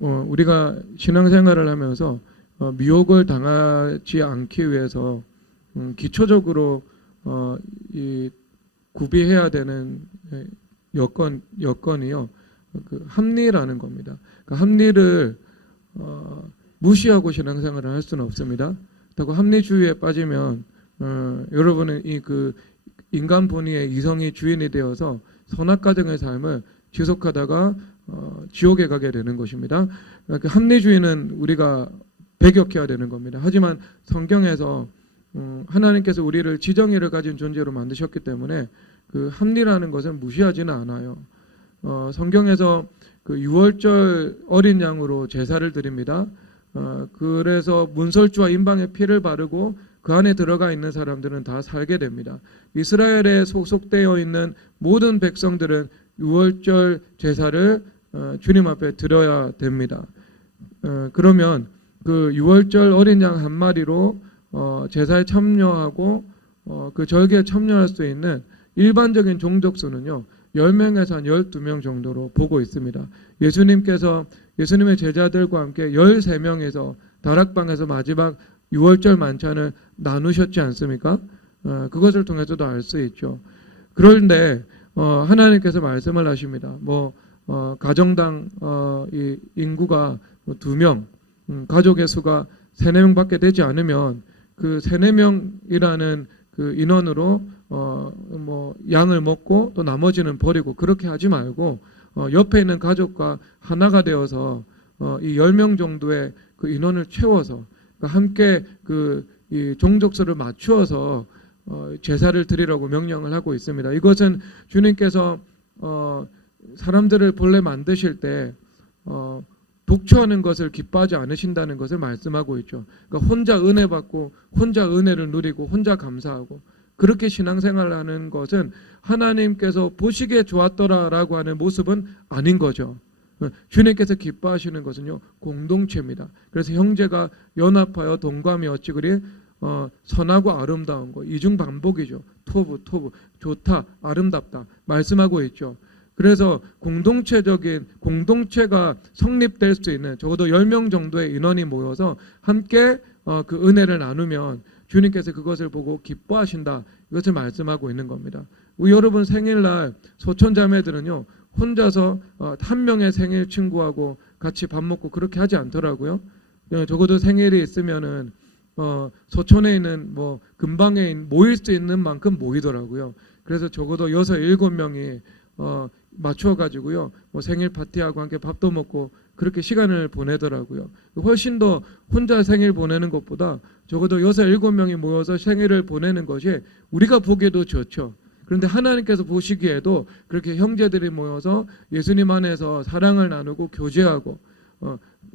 우리가 신앙생활을 하면서 미혹을 당하지 않기 위해서 기초적으로 이 구비해야 되는 여건이요, 그 합리라는 겁니다. 그 합리를 무시하고 신앙생활을 할 수는 없습니다. 그렇다고 합리주의에 빠지면 여러분은 그 인간 본의의 이성이 주인이 되어서 선악과정의 삶을 지속하다가 지옥에 가게 되는 것입니다. 그러니까 합리주의는 우리가 배격해야 되는 겁니다. 하지만 성경에서 하나님께서 우리를 지정의를 가진 존재로 만드셨기 때문에 그 합리라는 것은 무시하지는 않아요. 성경에서 그 유월절 어린 양으로 제사를 드립니다. 그래서 문설주와 인방의 피를 바르고 그 안에 들어가 있는 사람들은 다 살게 됩니다. 이스라엘에 소속되어 있는 모든 백성들은 유월절 제사를 주님 앞에 드려야 됩니다. 그러면 그 유월절 어린 양 한 마리로 제사에 참여하고 그 절기에 참여할 수 있는 일반적인 종족수는요, 10명에서 한 12명 정도로 보고 있습니다. 예수님께서 예수님의 제자들과 함께 13명에서 다락방에서 마지막 유월절 만찬을 나누셨지 않습니까? 그것을 통해서도 알 수 있죠. 그런데 하나님께서 말씀을 하십니다. 가정당 이 인구가 2명, 가족의 수가 3, 4명밖에 되지 않으면 그 3, 4명이라는 그 인원으로 양을 먹고 또 나머지는 버리고 그렇게 하지 말고 옆에 있는 가족과 하나가 되어서 이 10명 정도의 그 인원을 채워서 함께 이 종족수를 맞추어서 제사를 드리라고 명령을 하고 있습니다. 이것은 주님께서 사람들을 본래 만드실 때 독초하는 것을 기뻐하지 않으신다는 것을 말씀하고 있죠. 그러니까 혼자 은혜 받고 혼자 은혜를 누리고 혼자 감사하고 그렇게 신앙생활을 하는 것은 하나님께서 보시기에 좋았더라라고 하는 모습은 아닌 거죠. 주님께서 기뻐하시는 것은요, 공동체입니다. 그래서 형제가 연합하여 동감이 어찌 그리 선하고 아름다운 거, 이중 반복이죠. 토부 좋다, 아름답다 말씀하고 있죠. 그래서 공동체가 성립될 수 있는 적어도 10명 정도의 인원이 모여서 함께 그 은혜를 나누면 주님께서 그것을 보고 기뻐하신다, 이것을 말씀하고 있는 겁니다. 우리 여러분 생일날 소천자매들은요, 혼자서 한 명의 생일 친구하고 같이 밥 먹고 그렇게 하지 않더라고요. 적어도 생일이 있으면은 소천에 있는 근방에 모일 수 있는 만큼 모이더라고요. 그래서 적어도 6, 7명이 맞춰가지고요, 생일 파티하고 함께 밥도 먹고 그렇게 시간을 보내더라고요. 훨씬 더 혼자 생일 보내는 것보다 적어도 6, 7명이 모여서 생일을 보내는 것이 우리가 보기에도 좋죠. 그런데 하나님께서 보시기에도 그렇게 형제들이 모여서 예수님 안에서 사랑을 나누고 교제하고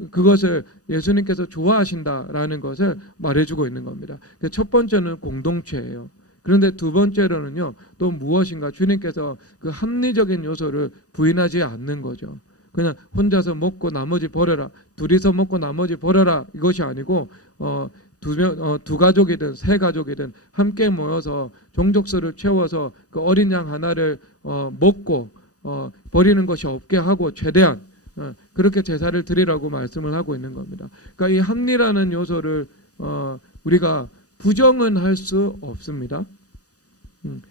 그것을 예수님께서 좋아하신다라는 것을 말해주고 있는 겁니다. 첫 번째는 공동체예요. 그런데 두 번째로는요, 또 무엇인가 주님께서 그 합리적인 요소를 부인하지 않는 거죠. 그냥 혼자서 먹고 나머지 버려라, 둘이서 먹고 나머지 버려라, 이것이 아니고 두 가족이든 세 가족이든 함께 모여서 종족수를 채워서 그 어린 양 하나를 먹고 버리는 것이 없게 하고 최대한 그렇게 제사를 드리라고 말씀을 하고 있는 겁니다. 그러니까 이 합리라는 요소를 우리가 부정은 할 수 없습니다.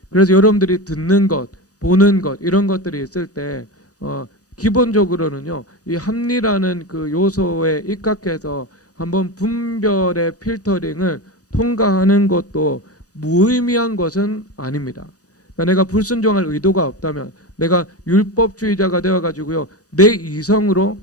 그래서 여러분들이 듣는 것, 보는 것 이런 것들이 있을 때 기본적으로는요, 이 합리라는 그 요소에 입각해서 한번 분별의 필터링을 통과하는 것도 무의미한 것은 아닙니다. 그러니까 내가 불순종할 의도가 없다면, 내가 율법주의자가 되어가지고요, 내 이성으로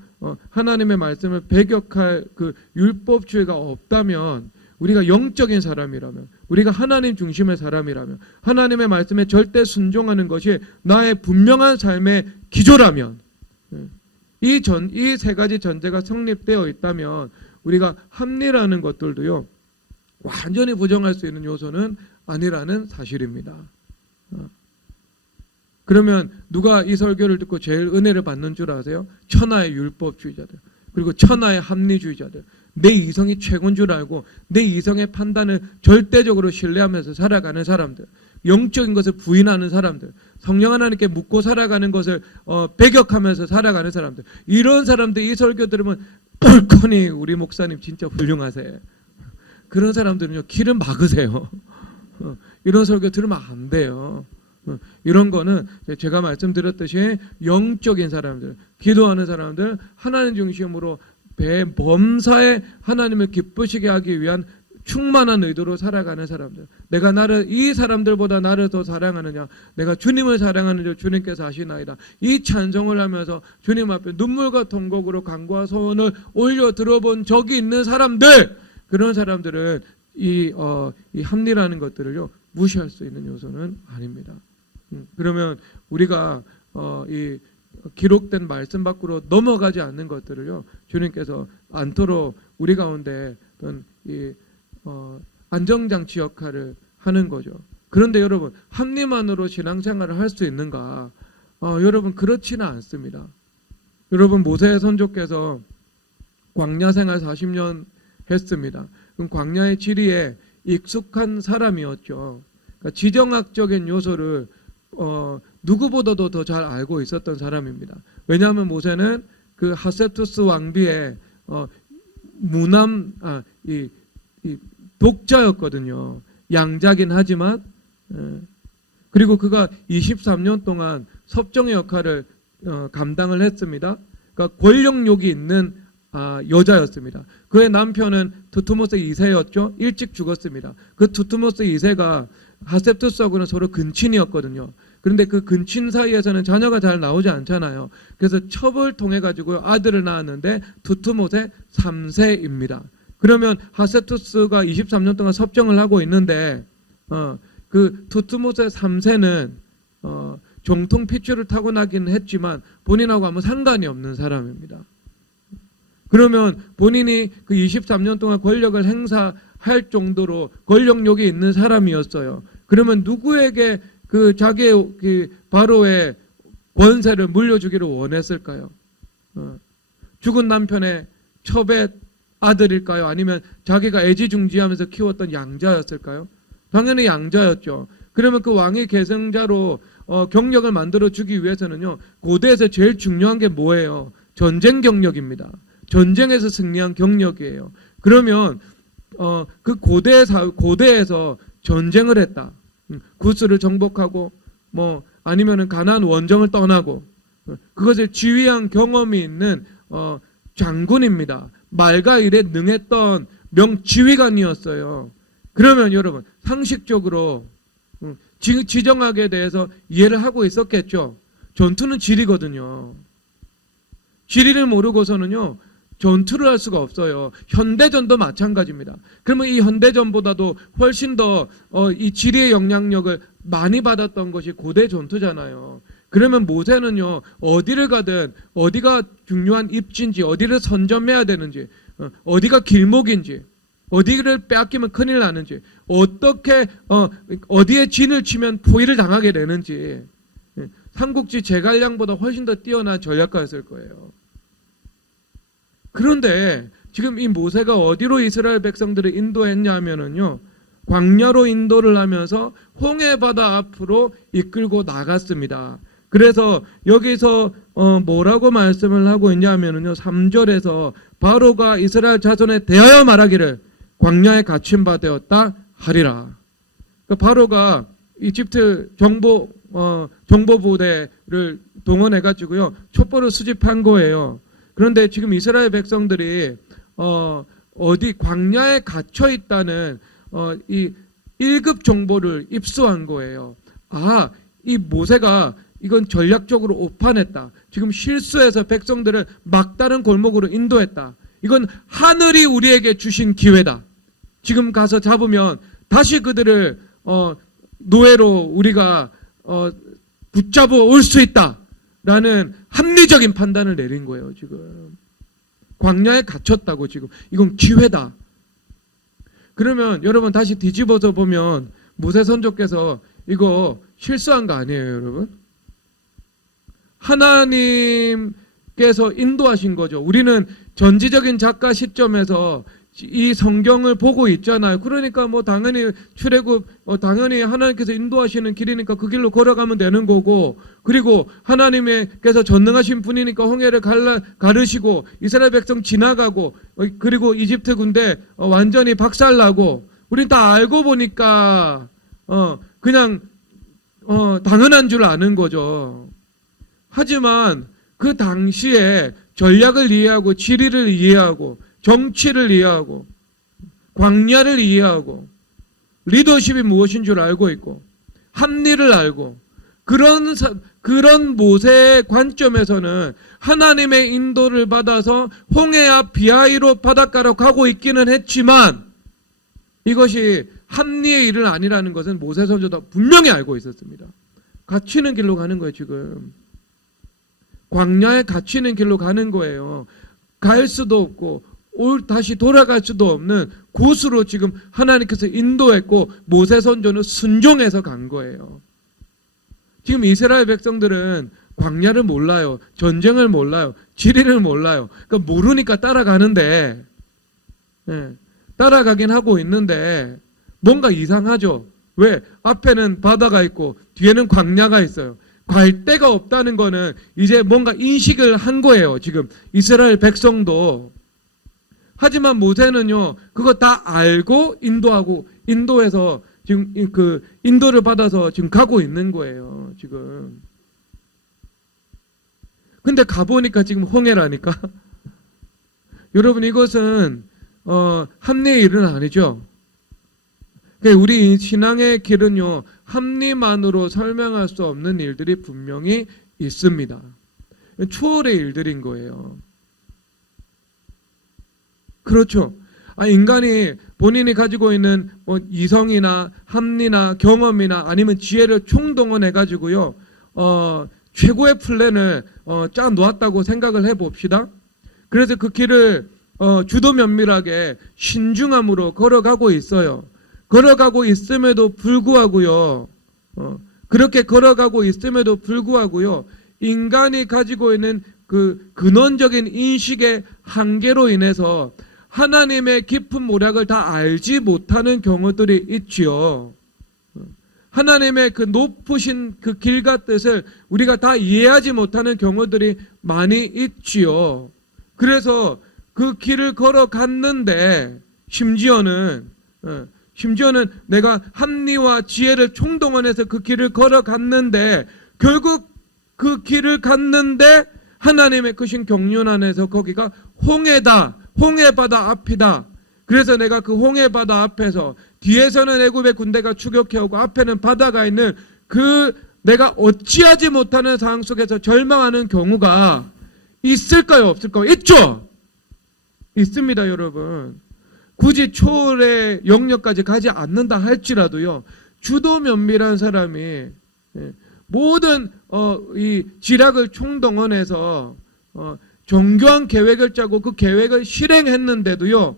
하나님의 말씀을 배격할 그 율법주의가 없다면, 우리가 영적인 사람이라면, 우리가 하나님 중심의 사람이라면, 하나님의 말씀에 절대 순종하는 것이 나의 분명한 삶의 기조라면, 이 세 가지 전제가 성립되어 있다면 우리가 합리라는 것들도요, 완전히 부정할 수 있는 요소는 아니라는 사실입니다. 그러면 누가 이 설교를 듣고 제일 은혜를 받는 줄 아세요? 천하의 율법주의자들, 그리고 천하의 합리주의자들, 내 이성이 최고인 줄 알고 내 이성의 판단을 절대적으로 신뢰하면서 살아가는 사람들, 영적인 것을 부인하는 사람들, 성령 하나님께 묻고 살아가는 것을 배격하면서 살아가는 사람들, 이런 사람들 이 설교 들으면 뻘건이 우리 목사님 진짜 훌륭하세요. 그런 사람들은요 길을 막으세요. 이런 설교 들으면 안 돼요. 이런 거는 제가 말씀드렸듯이 영적인 사람들, 기도하는 사람들, 하나님 중심으로 범사에 하나님을 기쁘시게 하기 위한 충만한 의도로 살아가는 사람들, 내가 이 사람들보다 나를 더 사랑하느냐, 내가 주님을 사랑하는 줄 주님께서 아시나이다, 이 찬송을 하면서 주님 앞에 눈물과 통곡으로 간구와 소원을 올려 들어본 적이 있는 사람들, 그런 사람들은 이 합리라는 것들을요 무시할 수 있는 요소는 아닙니다. 그러면 우리가 이 기록된 말씀 밖으로 넘어가지 않는 것들을요 주님께서 않도록 우리 가운데 어떤 이 안정장치 역할을 하는 거죠. 그런데 여러분, 합리만으로 신앙생활을 할 수 있는가? 여러분, 그렇지는 않습니다. 여러분, 모세 선조께서 광야생활 40년 했습니다. 그럼 광야의 지리에 익숙한 사람이었죠. 그러니까 지정학적인 요소를 누구보다도 더 잘 알고 있었던 사람입니다. 왜냐하면 모세는 그 하세투스 왕비의 이 독자였거든요. 양자긴 하지만, 그리고 그가 23년 동안 섭정의 역할을 감당을 했습니다. 그러니까 권력욕이 있는 여자였습니다. 그의 남편은 두투모스 2세였죠. 일찍 죽었습니다. 그 두투모스 2세가 하셉투스하고는 서로 근친이었거든요. 그런데 그 근친 사이에서는 자녀가 잘 나오지 않잖아요. 그래서 첩을 통해 가지고 아들을 낳았는데 두투모스 3세입니다. 그러면 하세투스가 23년 동안 섭정을 하고 있는데 그 두투모스 3세는 정통 핏줄을 타고나긴 했지만 본인하고 아무 상관이 없는 사람입니다. 그러면 본인이 그 23년 동안 권력을 행사할 정도로 권력욕이 있는 사람이었어요. 그러면 누구에게 그 자기의 그 바로의 권세를 물려주기를 원했을까요? 죽은 남편의 첩의 아들일까요? 아니면 자기가 애지중지하면서 키웠던 양자였을까요? 당연히 양자였죠. 그러면 그 왕의 계승자로 경력을 만들어 주기 위해서는요, 고대에서 제일 중요한 게 뭐예요? 전쟁 경력입니다. 전쟁에서 승리한 경력이에요. 그러면 그 고대에서 전쟁을 했다. 구스를 정복하고 뭐 아니면은 가나안 원정을 떠나고 그것을 지휘한 경험이 있는 장군입니다. 말과 일에 능했던 명지휘관이었어요. 그러면 여러분, 상식적으로 지정학에 대해서 이해를 하고 있었겠죠. 전투는 지리거든요. 지리를 모르고서는요 전투를 할 수가 없어요. 현대전도 마찬가지입니다. 그러면 이 현대전보다도 훨씬 더 이 지리의 영향력을 많이 받았던 것이 고대 전투잖아요. 그러면 모세는요 어디를 가든 어디가 중요한 입지인지, 어디를 선점해야 되는지, 어디가 길목인지, 어디를 빼앗기면 큰일 나는지, 어떻게 어디에 진을 치면 포위를 당하게 되는지, 삼국지 제갈량보다 훨씬 더 뛰어난 전략가였을 거예요. 그런데 지금 이 모세가 어디로 이스라엘 백성들을 인도했냐 하면은요, 광야로 인도를 하면서 홍해바다 앞으로 이끌고 나갔습니다. 그래서 여기서 뭐라고 말씀을 하고 있냐 하면은요, 3절에서 바로가 이스라엘 자손에 대하여 말하기를 광야에 갇힌 바 되었다 하리라. 그러니까 바로가 이집트 정보부대를 동원해 가지고요 촛불을 수집한 거예요. 그런데 지금 이스라엘 백성들이 어디 광야에 갇혀 있다는 이 1급 정보를 입수한 거예요. 이 모세가 이건 전략적으로 오판했다. 지금 실수해서 백성들을 막다른 골목으로 인도했다. 이건 하늘이 우리에게 주신 기회다. 지금 가서 잡으면 다시 그들을 노예로 우리가 붙잡아 올 수 있다. 라는 합리적인 판단을 내린 거예요. 지금 광야에 갇혔다고. 지금 이건 기회다. 그러면 여러분 다시 뒤집어서 보면 모세 선조께서 이거 실수한 거 아니에요, 여러분? 하나님께서 인도하신 거죠. 우리는 전지적인 작가 시점에서 이 성경을 보고 있잖아요. 그러니까 뭐 당연히 출애굽 당연히 하나님께서 인도하시는 길이니까 그 길로 걸어가면 되는 거고, 그리고 하나님께서 전능하신 분이니까 홍해를 가르시고 이스라엘 백성 지나가고, 그리고 이집트 군대 완전히 박살나고, 우린 다 알고 보니까 그냥 당연한 줄 아는 거죠. 하지만 그 당시에 전략을 이해하고 지리를 이해하고 정치를 이해하고 광야를 이해하고 리더십이 무엇인 줄 알고 있고 합리를 알고, 그런 모세의 관점에서는 하나님의 인도를 받아서 홍해 앞 비하이로 바닷가로 가고 있기는 했지만 이것이 합리의 일은 아니라는 것은 모세 선조도 분명히 알고 있었습니다. 갇히는 길로 가는 거예요. 지금 광야에 갇히는 길로 가는 거예요. 갈 수도 없고 다시 돌아갈 수도 없는 곳으로 지금 하나님께서 인도했고, 모세 선조는 순종해서 간 거예요. 지금 이스라엘 백성들은 광야를 몰라요. 전쟁을 몰라요. 지리를 몰라요. 그러니까 모르니까 따라가는데, 따라가긴 하고 있는데 뭔가 이상하죠. 왜? 앞에는 바다가 있고 뒤에는 광야가 있어요. 갈 데가 없다는 거는 이제 뭔가 인식을 한 거예요. 지금 이스라엘 백성도. 하지만 모세는요, 그거 다 알고 인도해서 지금 그 인도를 받아서 지금 가고 있는 거예요. 지금. 근데 가보니까 지금 홍해라니까. 여러분, 이것은 합리의 일은 아니죠. 그러니까 우리 신앙의 길은요, 합리만으로 설명할 수 없는 일들이 분명히 있습니다. 초월의 일들인 거예요. 그렇죠. 인간이 본인이 가지고 있는 이성이나 합리나 경험이나 아니면 지혜를 총동원해 가지고요, 최고의 플랜을 짜 놓았다고 생각을 해 봅시다. 그래서 그 길을 주도 면밀하게 신중함으로 걸어가고 있어요. 걸어가고 있음에도 불구하고요, 그렇게 걸어가고 있음에도 불구하고요, 인간이 가지고 있는 그 근원적인 인식의 한계로 인해서 하나님의 깊은 모략을 다 알지 못하는 경우들이 있지요. 하나님의 그 높으신 그 길과 뜻을 우리가 다 이해하지 못하는 경우들이 많이 있지요. 그래서 그 길을 걸어갔는데 심지어는 내가 합리와 지혜를 총동원해서 그 길을 걸어갔는데 결국 그 길을 갔는데 하나님의 크신 경륜 안에서 거기가 홍해다. 홍해바다 앞이다. 그래서 내가 그 홍해바다 앞에서 뒤에서는 애굽의 군대가 추격해오고 앞에는 바다가 있는 그 내가 어찌하지 못하는 상황 속에서 절망하는 경우가 있을까요? 없을까요? 있죠? 있습니다, 여러분. 굳이 초월의 영역까지 가지 않는다 할지라도요, 주도 면밀한 사람이 모든 이 지략을 총동원해서 정교한 계획을 짜고 그 계획을 실행했는데도요,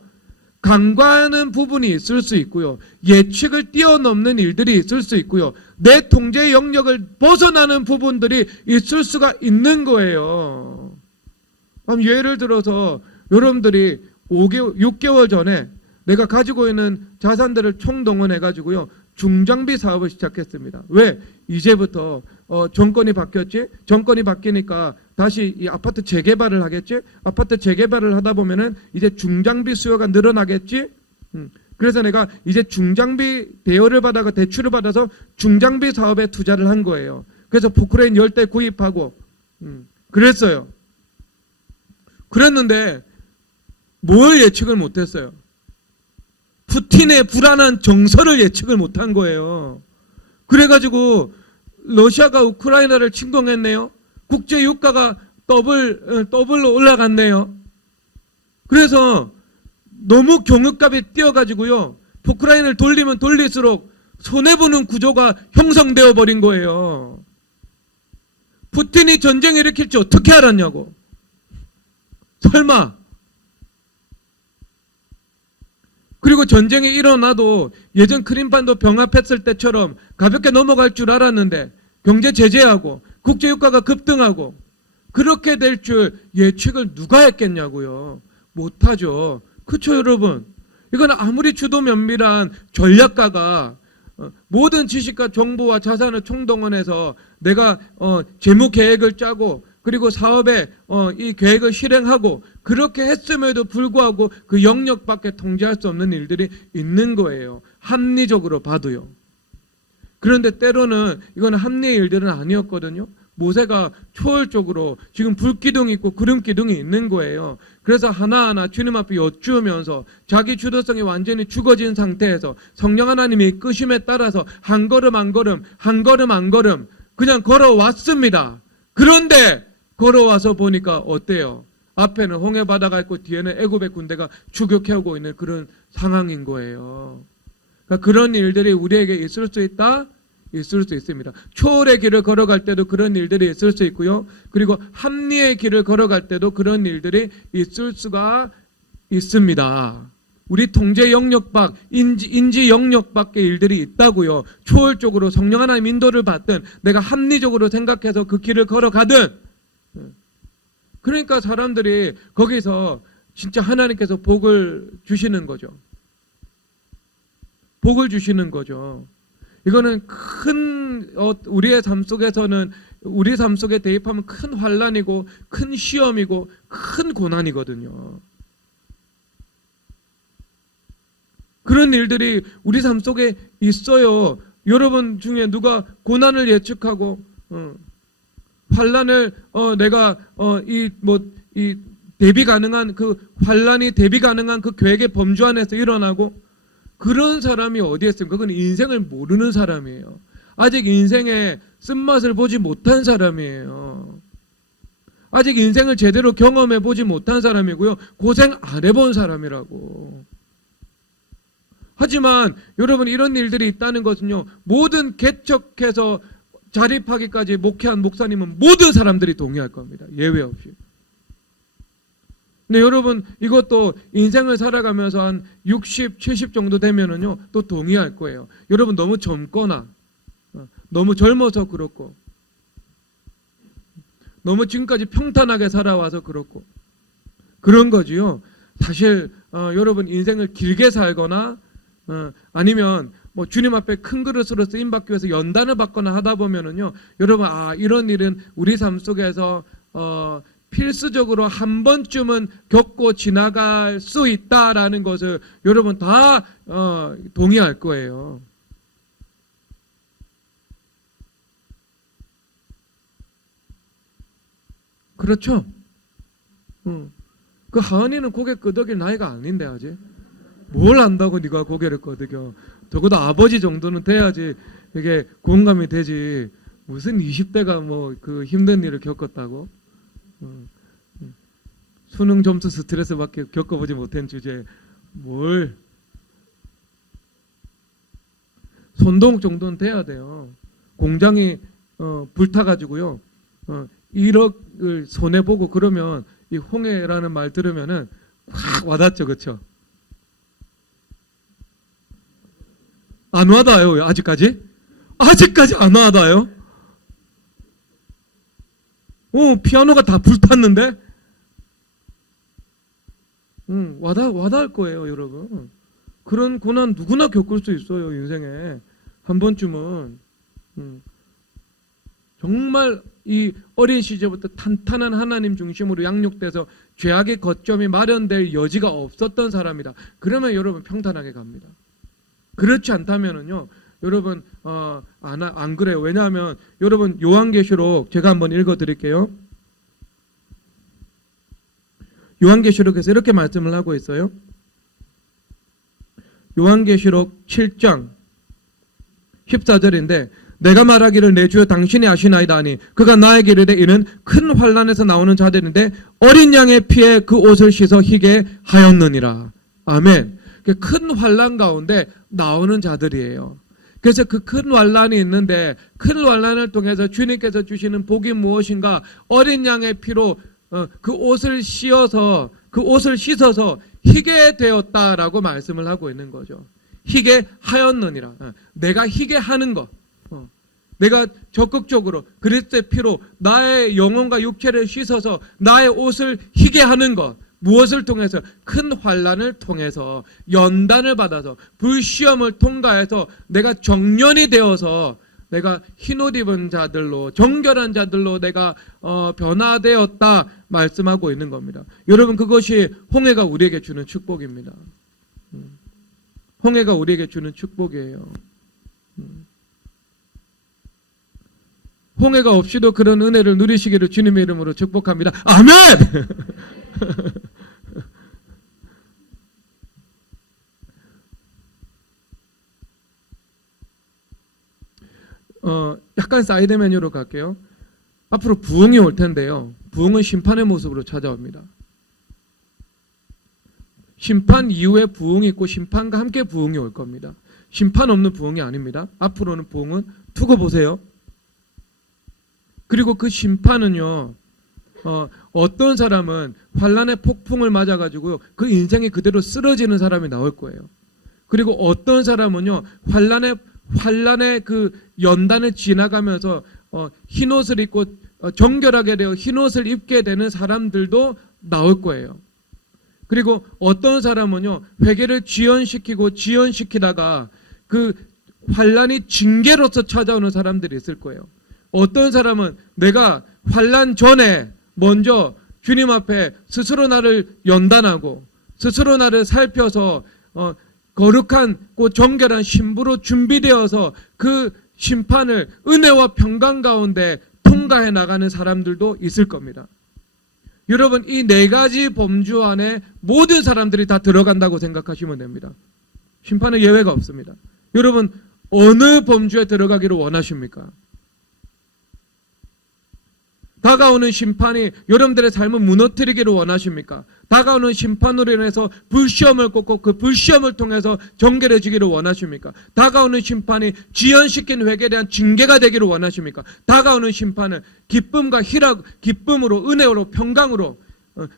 간과하는 부분이 있을 수 있고요, 예측을 뛰어넘는 일들이 있을 수 있고요, 내 통제 영역을 벗어나는 부분들이 있을 수가 있는 거예요. 그럼 예를 들어서 여러분들이 6개월 전에 내가 가지고 있는 자산들을 총동원해가지고요, 중장비 사업을 시작했습니다. 왜? 이제부터 정권이 바뀌었지? 정권이 바뀌니까 다시 이 아파트 재개발을 하겠지? 아파트 재개발을 하다 보면은 이제 중장비 수요가 늘어나겠지? 그래서 내가 이제 중장비 대여를 받아가 대출을 받아서 중장비 사업에 투자를 한 거예요. 그래서 포크레인 10대 구입하고 그랬어요. 그랬는데 뭘 예측을 못했어요? 푸틴의 불안한 정서를 예측을 못한 거예요. 그래가지고 러시아가 우크라이나를 침공했네요. 국제 유가가 더블로 올라갔네요. 그래서 너무 경유값이 뛰어가지고요, 포크라인을 돌리면 돌릴수록 손해보는 구조가 형성되어 버린 거예요. 푸틴이 전쟁 일으킬지 어떻게 알았냐고. 설마. 그리고 전쟁이 일어나도 예전 크림반도 병합했을 때처럼 가볍게 넘어갈 줄 알았는데 경제 제재하고 국제유가가 급등하고 그렇게 될 줄 예측을 누가 했겠냐고요. 못하죠. 그렇죠, 여러분? 이건 아무리 주도 면밀한 전략가가 모든 지식과 정보와 자산을 총동원해서 내가 재무 계획을 짜고 그리고 사업에 이 계획을 실행하고 그렇게 했음에도 불구하고 그 영역 밖에 통제할 수 없는 일들이 있는 거예요. 합리적으로 봐도요. 그런데 때로는 이건 합리의 일들은 아니었거든요. 모세가 초월적으로 지금 불기둥이 있고 구름기둥이 있는 거예요. 그래서 하나하나 주님 앞에 여쭈면서 자기 주도성이 완전히 죽어진 상태에서 성령 하나님의 이끄심에 따라서 한 걸음 한 걸음 한 걸음 한 걸음 그냥 걸어왔습니다. 그런데 걸어와서 보니까 어때요? 앞에는 홍해 바다가 있고 뒤에는 애굽의 군대가 추격해오고 있는 그런 상황인 거예요. 그러니까 그런 일들이 우리에게 있을 수 있다? 있을 수 있습니다. 초월의 길을 걸어갈 때도 그런 일들이 있을 수 있고요. 그리고 합리의 길을 걸어갈 때도 그런 일들이 있을 수가 있습니다. 우리 통제 영역 밖, 인지 영역 밖의 일들이 있다고요. 초월적으로 성령 하나님 인도를 받든 내가 합리적으로 생각해서 그 길을 걸어가든 그러니까 사람들이 거기서 진짜 하나님께서 복을 주시는 거죠. 복을 주시는 거죠. 이거는 큰 우리의 삶 속에서는 우리 삶 속에 대입하면 큰 환난이고 큰 시험이고 큰 고난이거든요. 그런 일들이 우리 삶 속에 있어요. 여러분 중에 누가 고난을 예측하고 환난을 내가 이 대비 가능한 그 환난이 대비 가능한 그 계획의 범주 안에서 일어나고 그런 사람이 어디에 있습니까? 그건 인생을 모르는 사람이에요. 아직 인생의 쓴맛을 보지 못한 사람이에요. 아직 인생을 제대로 경험해 보지 못한 사람이고요. 고생 안 해본 사람이라고. 하지만 여러분 이런 일들이 있다는 것은요. 모든 개척해서 자립하기까지 목회한 목사님은 모든 사람들이 동의할 겁니다. 예외 없이. 근데 여러분 이것도 인생을 살아가면서 한 60, 70 정도 되면은요 또 동의할 거예요. 여러분 너무 젊거나 너무 젊어서 그렇고 너무 지금까지 평탄하게 살아와서 그렇고 그런 거지요. 사실 여러분 인생을 길게 살거나 아니면 뭐 주님 앞에 큰 그릇으로 쓰임 받기 위해서 연단을 받거나 하다 보면은요 여러분 이런 일은 우리 삶 속에서 필수적으로 한 번쯤은 겪고 지나갈 수 있다라는 것을 여러분 다 동의할 거예요. 그렇죠? 그 하은이는 고개 끄덕일 나이가 아닌데 아직 뭘 안다고 네가 고개를 끄덕여. 적어도 아버지 정도는 돼야지 이게 공감이 되지. 무슨 20대가 뭐 그 힘든 일을 겪었다고? 수능 점수 스트레스밖에 겪어보지 못한 주제에 뭘 손동 정도는 돼야 돼요. 공장이 불타가지고요 1억을 손해보고 그러면 이 홍해라는 말 들으면은 확 와닿죠. 그렇죠? 안 와닿아요. 아직까지? 아직까지 안 와닿아요? 피아노가 다 불탔는데? 와닿을 거예요, 여러분. 그런 고난 누구나 겪을 수 있어요, 인생에. 한 번쯤은. 정말 이 어린 시절부터 탄탄한 하나님 중심으로 양육돼서 죄악의 거점이 마련될 여지가 없었던 사람이다. 그러면 여러분 평탄하게 갑니다. 그렇지 않다면은요, 여러분, 안 그래요. 왜냐하면 여러분 요한계시록 제가 한번 읽어 드릴게요. 요한계시록에서 이렇게 말씀을 하고 있어요. 요한계시록 7장 14절인데 내가 말하기를 내 주여 당신이 아시나이다 하니 그가 나에게 이르되 이는 큰 환난에서 나오는 자들인데 어린 양의 피에 그 옷을 씻어 희게 하였느니라. 아멘. 큰 환난 가운데 나오는 자들이에요. 그래서 그 큰 환난이 있는데 큰 환난을 통해서 주님께서 주시는 복이 무엇인가? 어린 양의 피로 그 옷을 씌어서 그 옷을 씻어서 희게 되었다라고 말씀을 하고 있는 거죠. 희게 하였느니라. 내가 희게 하는 것. 내가 적극적으로 그리스도의 피로 나의 영혼과 육체를 씻어서 나의 옷을 희게 하는 것. 무엇을 통해서? 큰 환난을 통해서, 연단을 받아서, 불시험을 통과해서 내가 정련이 되어서 내가 흰옷 입은 자들로, 정결한 자들로 내가 변화되었다 말씀하고 있는 겁니다. 여러분, 그것이 홍해가 우리에게 주는 축복입니다. 홍해가 우리에게 주는 축복이에요. 홍해가 없이도 그런 은혜를 누리시기를 주님의 이름으로 축복합니다. 아멘! 약간 사이드 메뉴로 갈게요. 앞으로 부흥이 올 텐데요. 부흥은 심판의 모습으로 찾아옵니다. 심판 이후에 부흥이 있고 심판과 함께 부흥이 올 겁니다. 심판 없는 부흥이 아닙니다. 앞으로는 부흥은 두고 보세요. 그리고 그 심판은요, 어떤 사람은 환란의 폭풍을 맞아가지고 그 인생이 그대로 쓰러지는 사람이 나올 거예요. 그리고 어떤 사람은요, 환란의 그 연단을 지나가면서 흰옷을 입고 정결하게 되어 흰옷을 입게 되는 사람들도 나올 거예요. 그리고 어떤 사람은요, 회개를 지연시키다가 그 환란이 징계로서 찾아오는 사람들이 있을 거예요. 어떤 사람은 내가 환란 전에 먼저 주님 앞에 스스로 나를 연단하고 스스로 나를 살펴서 거룩한 정결한 신부로 준비되어서 그 심판을 은혜와 평강 가운데 통과해 나가는 사람들도 있을 겁니다. 여러분, 이 네 가지 범주 안에 모든 사람들이 다 들어간다고 생각하시면 됩니다. 심판에 예외가 없습니다. 여러분, 어느 범주에 들어가기를 원하십니까? 다가오는 심판이 여러분들의 삶을 무너뜨리기를 원하십니까? 다가오는 심판으로 인해서 불시험을 꺾고 그 불시험을 통해서 정결해지기를 원하십니까? 다가오는 심판이 지연시킨 회개에 대한 징계가 되기를 원하십니까? 다가오는 심판은 기쁨과 기쁨으로, 은혜로, 평강으로,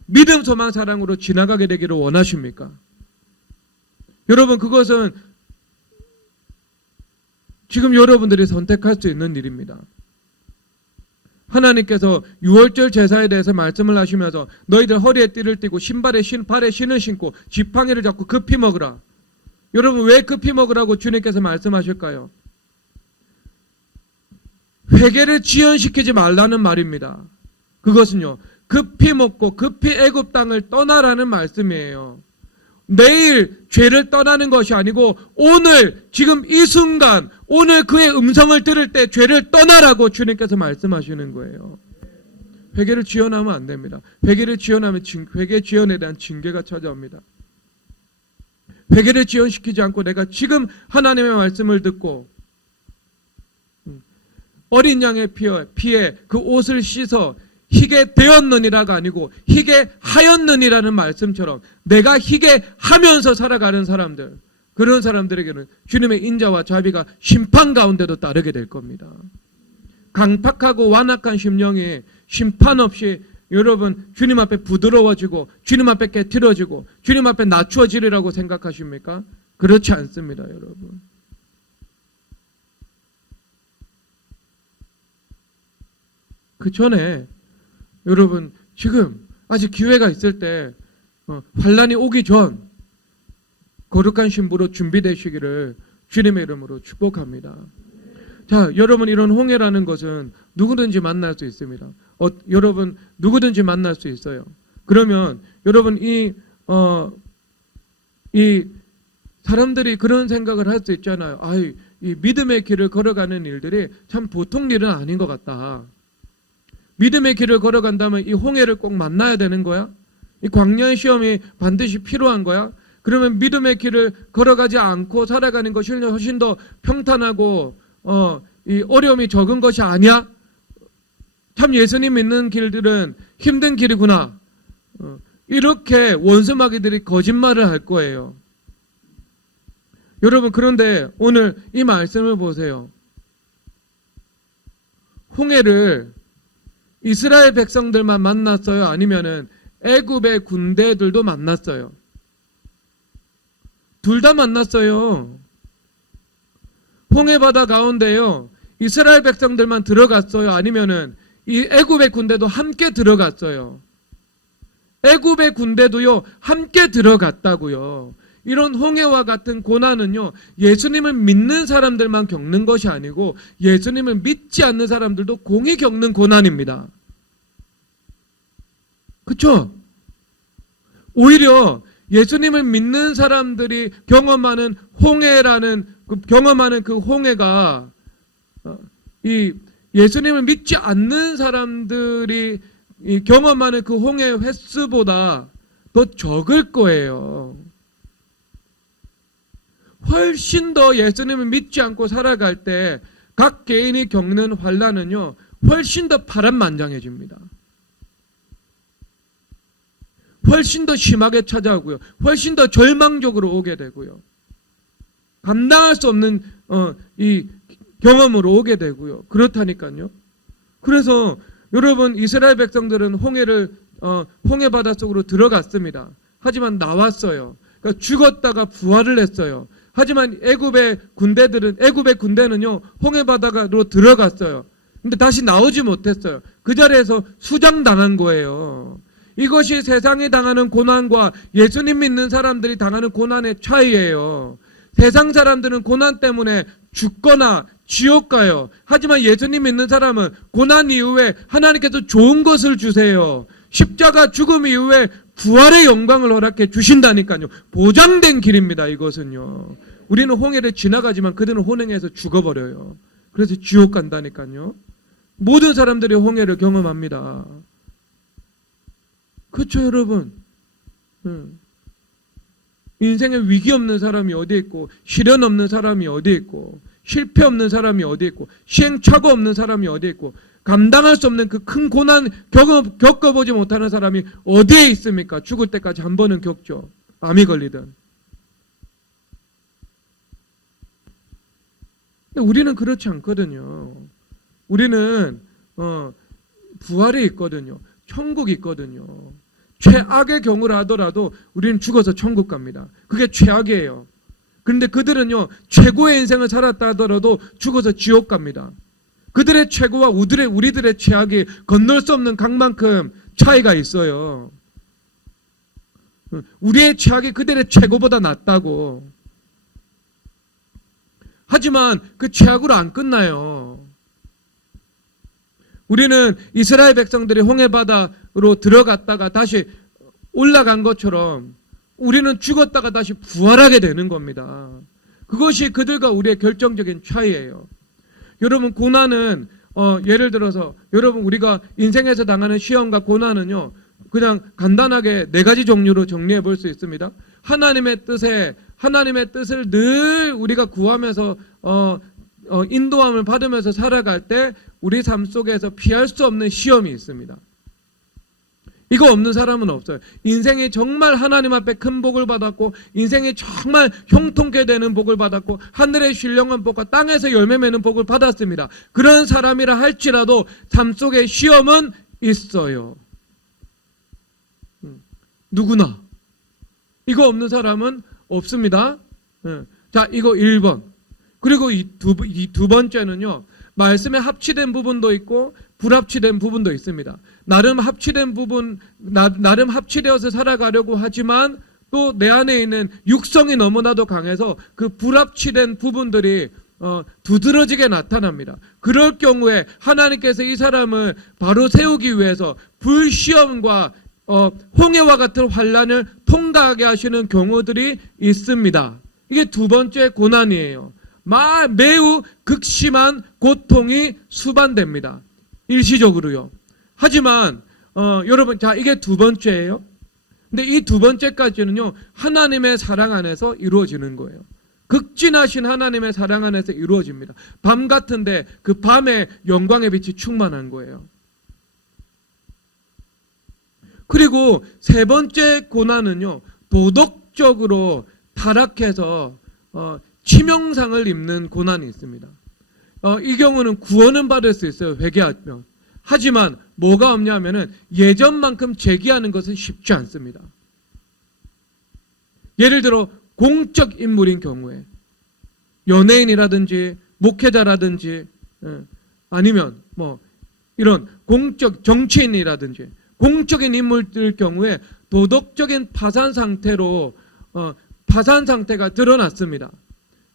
믿음, 소망, 사랑으로 지나가게 되기를 원하십니까? 여러분, 그것은 지금 여러분들이 선택할 수 있는 일입니다. 하나님께서 유월절 제사에 대해서 말씀을 하시면서 너희들 허리에 띠를 띠고 발에 신을 신고 지팡이를 잡고 급히 먹으라. 여러분, 왜 급히 먹으라고 주님께서 말씀하실까요? 회개를 지연시키지 말라는 말입니다. 그것은요, 급히 먹고 급히 애굽 땅을 떠나라는 말씀이에요. 내일 죄를 떠나는 것이 아니고 오늘, 지금 이 순간, 오늘 그의 음성을 들을 때 죄를 떠나라고 주님께서 말씀하시는 거예요. 회개를 지연하면 안 됩니다. 회개를 지연하면 회개 지연에 대한 징계가 찾아옵니다. 회개를 지연시키지 않고 내가 지금 하나님의 말씀을 듣고 어린 양의 피에 그 옷을 씻어 희게 되었느니라가 아니고 희게 하였느니라는 말씀처럼 내가 희게 하면서 살아가는 사람들, 그런 사람들에게는 주님의 인자와 자비가 심판 가운데도 따르게 될 겁니다. 강팍하고 완악한 심령이 심판 없이 여러분 주님 앞에 부드러워지고 주님 앞에 깨트려지고 주님 앞에 낮추어지리라고 생각하십니까? 그렇지 않습니다, 여러분. 그 전에 여러분, 지금 아직 기회가 있을 때 환란이 오기 전 거룩한 신부로 준비되시기를 주님의 이름으로 축복합니다. 자, 여러분, 이런 홍해라는 것은 누구든지 만날 수 있습니다. 여러분, 누구든지 만날 수 있어요. 그러면 여러분, 이 사람들이 그런 생각을 할 수 있잖아요. 이 믿음의 길을 걸어가는 일들이 참 보통 일은 아닌 것 같다. 믿음의 길을 걸어간다면 이 홍해를 꼭 만나야 되는 거야? 이 광야의 시험이 반드시 필요한 거야? 그러면 믿음의 길을 걸어가지 않고 살아가는 것이 훨씬 더 평탄하고 이 어려움이 적은 것이 아니야? 참 예수님 믿는 길들은 힘든 길이구나. 이렇게 원수마귀들이 거짓말을 할 거예요. 여러분, 그런데 오늘 이 말씀을 보세요. 홍해를 이스라엘 백성들만 만났어요? 아니면은 애굽의 군대들도 만났어요? 둘 다 만났어요. 홍해 바다 가운데요, 이스라엘 백성들만 들어갔어요? 아니면은 이 애굽의 군대도 함께 들어갔어요? 애굽의 군대도요 함께 들어갔다고요. 이런 홍해와 같은 고난은요 예수님을 믿는 사람들만 겪는 것이 아니고 예수님을 믿지 않는 사람들도 공히 겪는 고난입니다. 그렇죠? 오히려 예수님을 믿는 사람들이 경험하는 경험하는 그 홍해가 이 예수님을 믿지 않는 사람들이 경험하는 그 홍해의 횟수보다 더 적을 거예요. 훨씬 더 예수님을 믿지 않고 살아갈 때 각 개인이 겪는 환난은요 훨씬 더 파란만장해집니다. 훨씬 더 심하게 찾아오고요. 훨씬 더 절망적으로 오게 되고요. 감당할 수 없는 이 경험으로 오게 되고요. 그렇다니까요. 그래서 여러분 이스라엘 백성들은 홍해 바다 속으로 들어갔습니다. 하지만 나왔어요. 그러니까 죽었다가 부활을 했어요. 하지만 애굽의 군대는요 홍해 바다로 들어갔어요. 근데 다시 나오지 못했어요. 그 자리에서 수장당한 거예요. 이것이 세상이 당하는 고난과 예수님 믿는 사람들이 당하는 고난의 차이예요. 세상 사람들은 고난 때문에 죽거나 지옥 가요. 하지만 예수님 믿는 사람은 고난 이후에 하나님께서 좋은 것을 주세요. 십자가 죽음 이후에 부활의 영광을 허락해 주신다니까요. 보장된 길입니다. 이것은요. 우리는 홍해를 지나가지만 그들은 혼행해서 죽어버려요. 그래서 지옥 간다니까요. 모든 사람들이 홍해를 경험합니다. 그렇죠, 여러분? 인생에 위기 없는 사람이 어디 있고, 시련 없는 사람이 어디 있고, 실패 없는 사람이 어디 있고, 시행착오 없는 사람이 어디 있고, 감당할 수 없는 그 큰 고난 겪어보지 못하는 사람이 어디에 있습니까? 죽을 때까지 한 번은 겪죠. 암이 걸리든. 근데 우리는 그렇지 않거든요. 우리는 부활이 있거든요. 천국이 있거든요. 최악의 경우를 하더라도 우리는 죽어서 천국 갑니다. 그게 최악이에요. 그런데 그들은요 최고의 인생을 살았다 하더라도 죽어서 지옥 갑니다. 그들의 최고와 우리들의 최악이 건널 수 없는 강만큼 차이가 있어요. 우리의 최악이 그들의 최고보다 낫다고. 하지만 그 최악으로 안 끝나요. 우리는 이스라엘 백성들이 홍해바다로 들어갔다가 다시 올라간 것처럼 우리는 죽었다가 다시 부활하게 되는 겁니다. 그것이 그들과 우리의 결정적인 차이예요. 여러분 고난은 예를 들어서 여러분 우리가 인생에서 당하는 시험과 고난은요 그냥 간단하게 네 가지 종류로 정리해 볼 수 있습니다. 하나님의 뜻을 늘 우리가 구하면서 인도함을 받으면서 살아갈 때 우리 삶 속에서 피할 수 없는 시험이 있습니다. 이거 없는 사람은 없어요. 인생이 정말 하나님 앞에 큰 복을 받았고 인생이 정말 형통케 되는 복을 받았고 하늘의 신령한 복과 땅에서 열매 맺는 복을 받았습니다. 그런 사람이라 할지라도 삶 속에 시험은 있어요. 누구나. 이거 없는 사람은 없습니다. 자, 이거 1번. 그리고 이 두 번째는요. 말씀에 합치된 부분도 있고 불합치된 부분도 있습니다. 나름 합치되어서 살아가려고 하지만 또 내 안에 있는 육성이 너무나도 강해서 그 불합치된 부분들이 두드러지게 나타납니다. 그럴 경우에 하나님께서 이 사람을 바로 세우기 위해서 불시험과 홍해와 같은 환난을 통과하게 하시는 경우들이 있습니다. 이게 두 번째 고난이에요. 매우 극심한 고통이 수반됩니다. 일시적으로요. 하지만 여러분 자 이게 두 번째예요. 근데 이 두 번째까지는요 하나님의 사랑 안에서 이루어지는 거예요. 극진하신 하나님의 사랑 안에서 이루어집니다. 밤 같은데 그 밤에 영광의 빛이 충만한 거예요. 그리고 세 번째 고난은요 도덕적으로 타락해서 치명상을 입는 고난이 있습니다. 이 경우는 구원은 받을 수 있어요. 회개하면. 하지만 뭐가 없냐면은 예전만큼 재기하는 것은 쉽지 않습니다. 예를 들어 공적 인물인 경우에 연예인이라든지 목회자라든지 아니면 뭐 이런 공적 정치인이라든지 공적인 인물들 경우에 도덕적인 파산 상태로 파산 상태가 드러났습니다.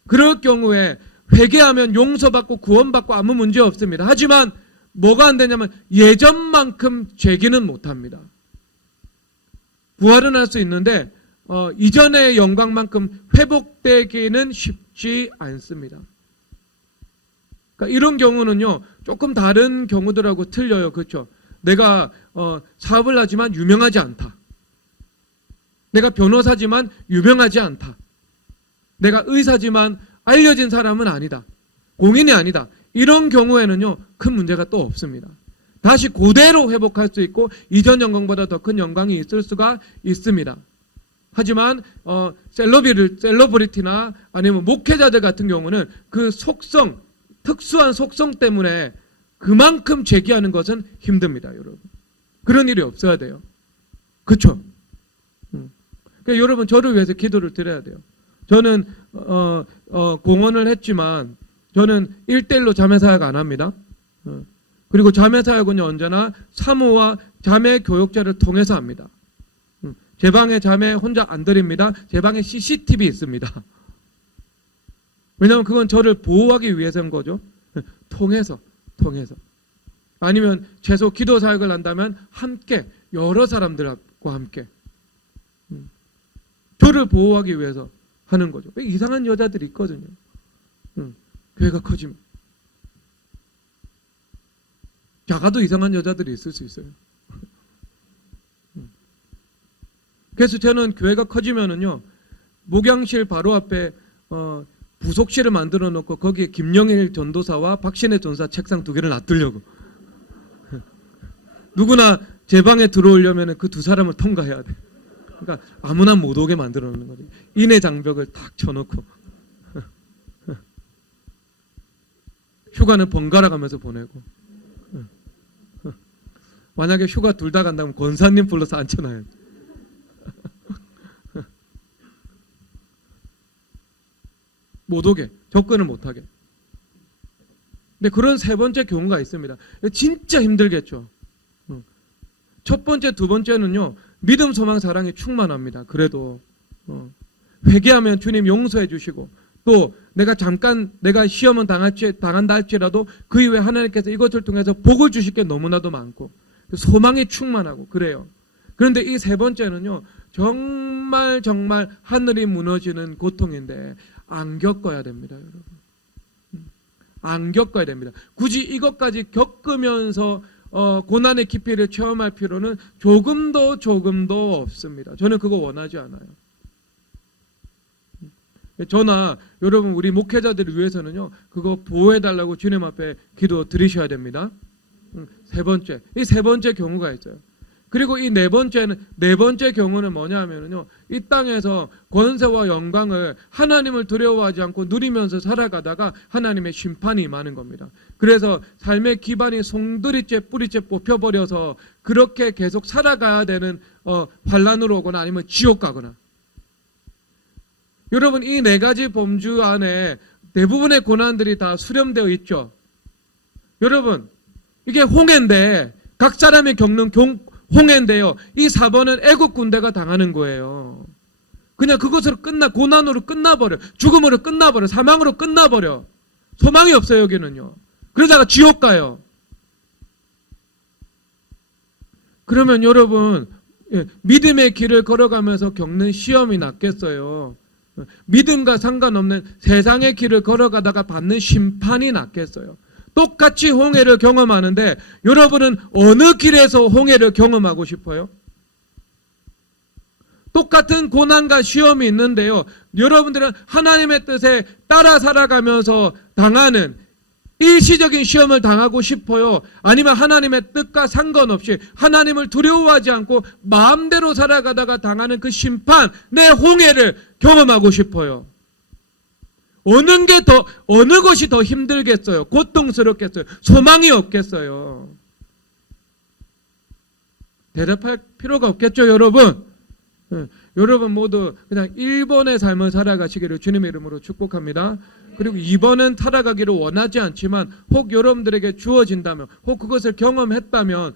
그럴 경우에 회개하면 용서받고 구원받고 아무 문제 없습니다. 하지만 뭐가 안 되냐면 예전만큼 죄기는 못합니다. 부활은 할 수 있는데 이전의 영광만큼 회복되기는 쉽지 않습니다. 그러니까 이런 경우는요, 조금 다른 경우들하고 틀려요. 그렇죠? 내가 사업을 하지만 유명하지 않다. 내가 변호사지만 유명하지 않다. 내가 의사지만 알려진 사람은 아니다. 공인이 아니다. 이런 경우에는요, 큰 문제가 또 없습니다. 다시 그대로 회복할 수 있고 이전 영광보다 더 큰 영광이 있을 수가 있습니다. 하지만 셀러브리티나 아니면 목회자들 같은 경우는 그 속성, 특수한 속성 때문에 그만큼 제기하는 것은 힘듭니다, 여러분. 그런 일이 없어야 돼요. 그렇죠? 그러니까 여러분, 저를 위해서 기도를 드려야 돼요. 저는 공헌을 했지만 저는 1대1로 자매 사역 안 합니다. 그리고 자매 사역은요, 언제나 사모와 자매 교육자를 통해서 합니다. 제 방에 자매 혼자 안 드립니다. 제 방에 CCTV 있습니다. 왜냐하면 그건 저를 보호하기 위해서인 거죠. 통해서. 아니면 최소 기도 사역을 한다면 함께, 여러 사람들과 함께 저를 보호하기 위해서 하는 거죠. 이상한 여자들이 있거든요. 교회가 커지면 작아도 이상한 여자들이 있을 수 있어요. 그래서 저는 교회가 커지면은요, 목양실 바로 앞에 부속실을 만들어 놓고 거기에 김영일 전도사와 박신혜 전사 책상 2개를 놔두려고. 누구나 제 방에 들어오려면 그 2사람을 통과해야 돼. 그러니까 아무나 못 오게 만들어 놓는 거지. 인해 장벽을 탁 쳐놓고 휴가는 번갈아 가면서 보내고. 만약에 휴가 둘 다 간다면 권사님 불러서 앉혀놔요. 못 오게, 접근을 못 하게. 근데 그런 3번째 경우가 있습니다. 진짜 힘들겠죠. 첫 번째, 두 번째는요, 믿음, 소망, 사랑이 충만합니다. 그래도 회개하면 주님 용서해 주시고, 또 내가 시험은 당한다 할지라도 그 이후에 하나님께서 이것을 통해서 복을 주실 게 너무나도 많고 소망이 충만하고 그래요. 그런데 이 3번째는요, 정말 하늘이 무너지는 고통인데 안 겪어야 됩니다, 여러분. 안 겪어야 됩니다. 굳이 이것까지 겪으면서 고난의 깊이를 체험할 필요는 조금도 없습니다. 저는 그거 원하지 않아요. 저나 여러분, 우리 목회자들을 위해서는요, 그거 보호해달라고 주님 앞에 기도 드리셔야 됩니다. 3번째, 이 3번째 경우가 있어요. 그리고 이 네 번째 경우는 뭐냐 하면요, 이 땅에서 권세와 영광을 하나님을 두려워하지 않고 누리면서 살아가다가 하나님의 심판이 임하는 겁니다. 그래서 삶의 기반이 송두리째 뿌리째 뽑혀버려서 그렇게 계속 살아가야 되는 환난으로 오거나 아니면 지옥 가거나. 여러분, 이 4가지 범주 안에 대부분의 고난들이 다 수렴되어 있죠. 여러분, 이게 홍해인데, 각 사람이 겪는 홍해인데요, 이 4번은 애국 군대가 당하는 거예요. 그냥 그것으로 고난으로 끝나버려. 죽음으로 끝나버려. 사망으로 끝나버려. 소망이 없어요, 여기는요. 그러다가 지옥 가요. 그러면 여러분, 믿음의 길을 걸어가면서 겪는 시험이 낫겠어요? 믿음과 상관없는 세상의 길을 걸어가다가 받는 심판이 낫겠어요? 똑같이 홍해를 경험하는데 여러분은 어느 길에서 홍해를 경험하고 싶어요? 똑같은 고난과 시험이 있는데요, 여러분들은 하나님의 뜻에 따라 살아가면서 당하는 일시적인 시험을 당하고 싶어요? 아니면 하나님의 뜻과 상관없이 하나님을 두려워하지 않고 마음대로 살아가다가 당하는 그 심판, 내 홍해를 경험하고 싶어요? 어느 것이 더 힘들겠어요? 고통스럽겠어요? 소망이 없겠어요? 대답할 필요가 없겠죠, 여러분? 여러분 모두 그냥 1번의 삶을 살아가시기를 주님의 이름으로 축복합니다. 그리고 2번은 살아가기를 원하지 않지만 혹 여러분들에게 주어진다면, 혹 그것을 경험했다면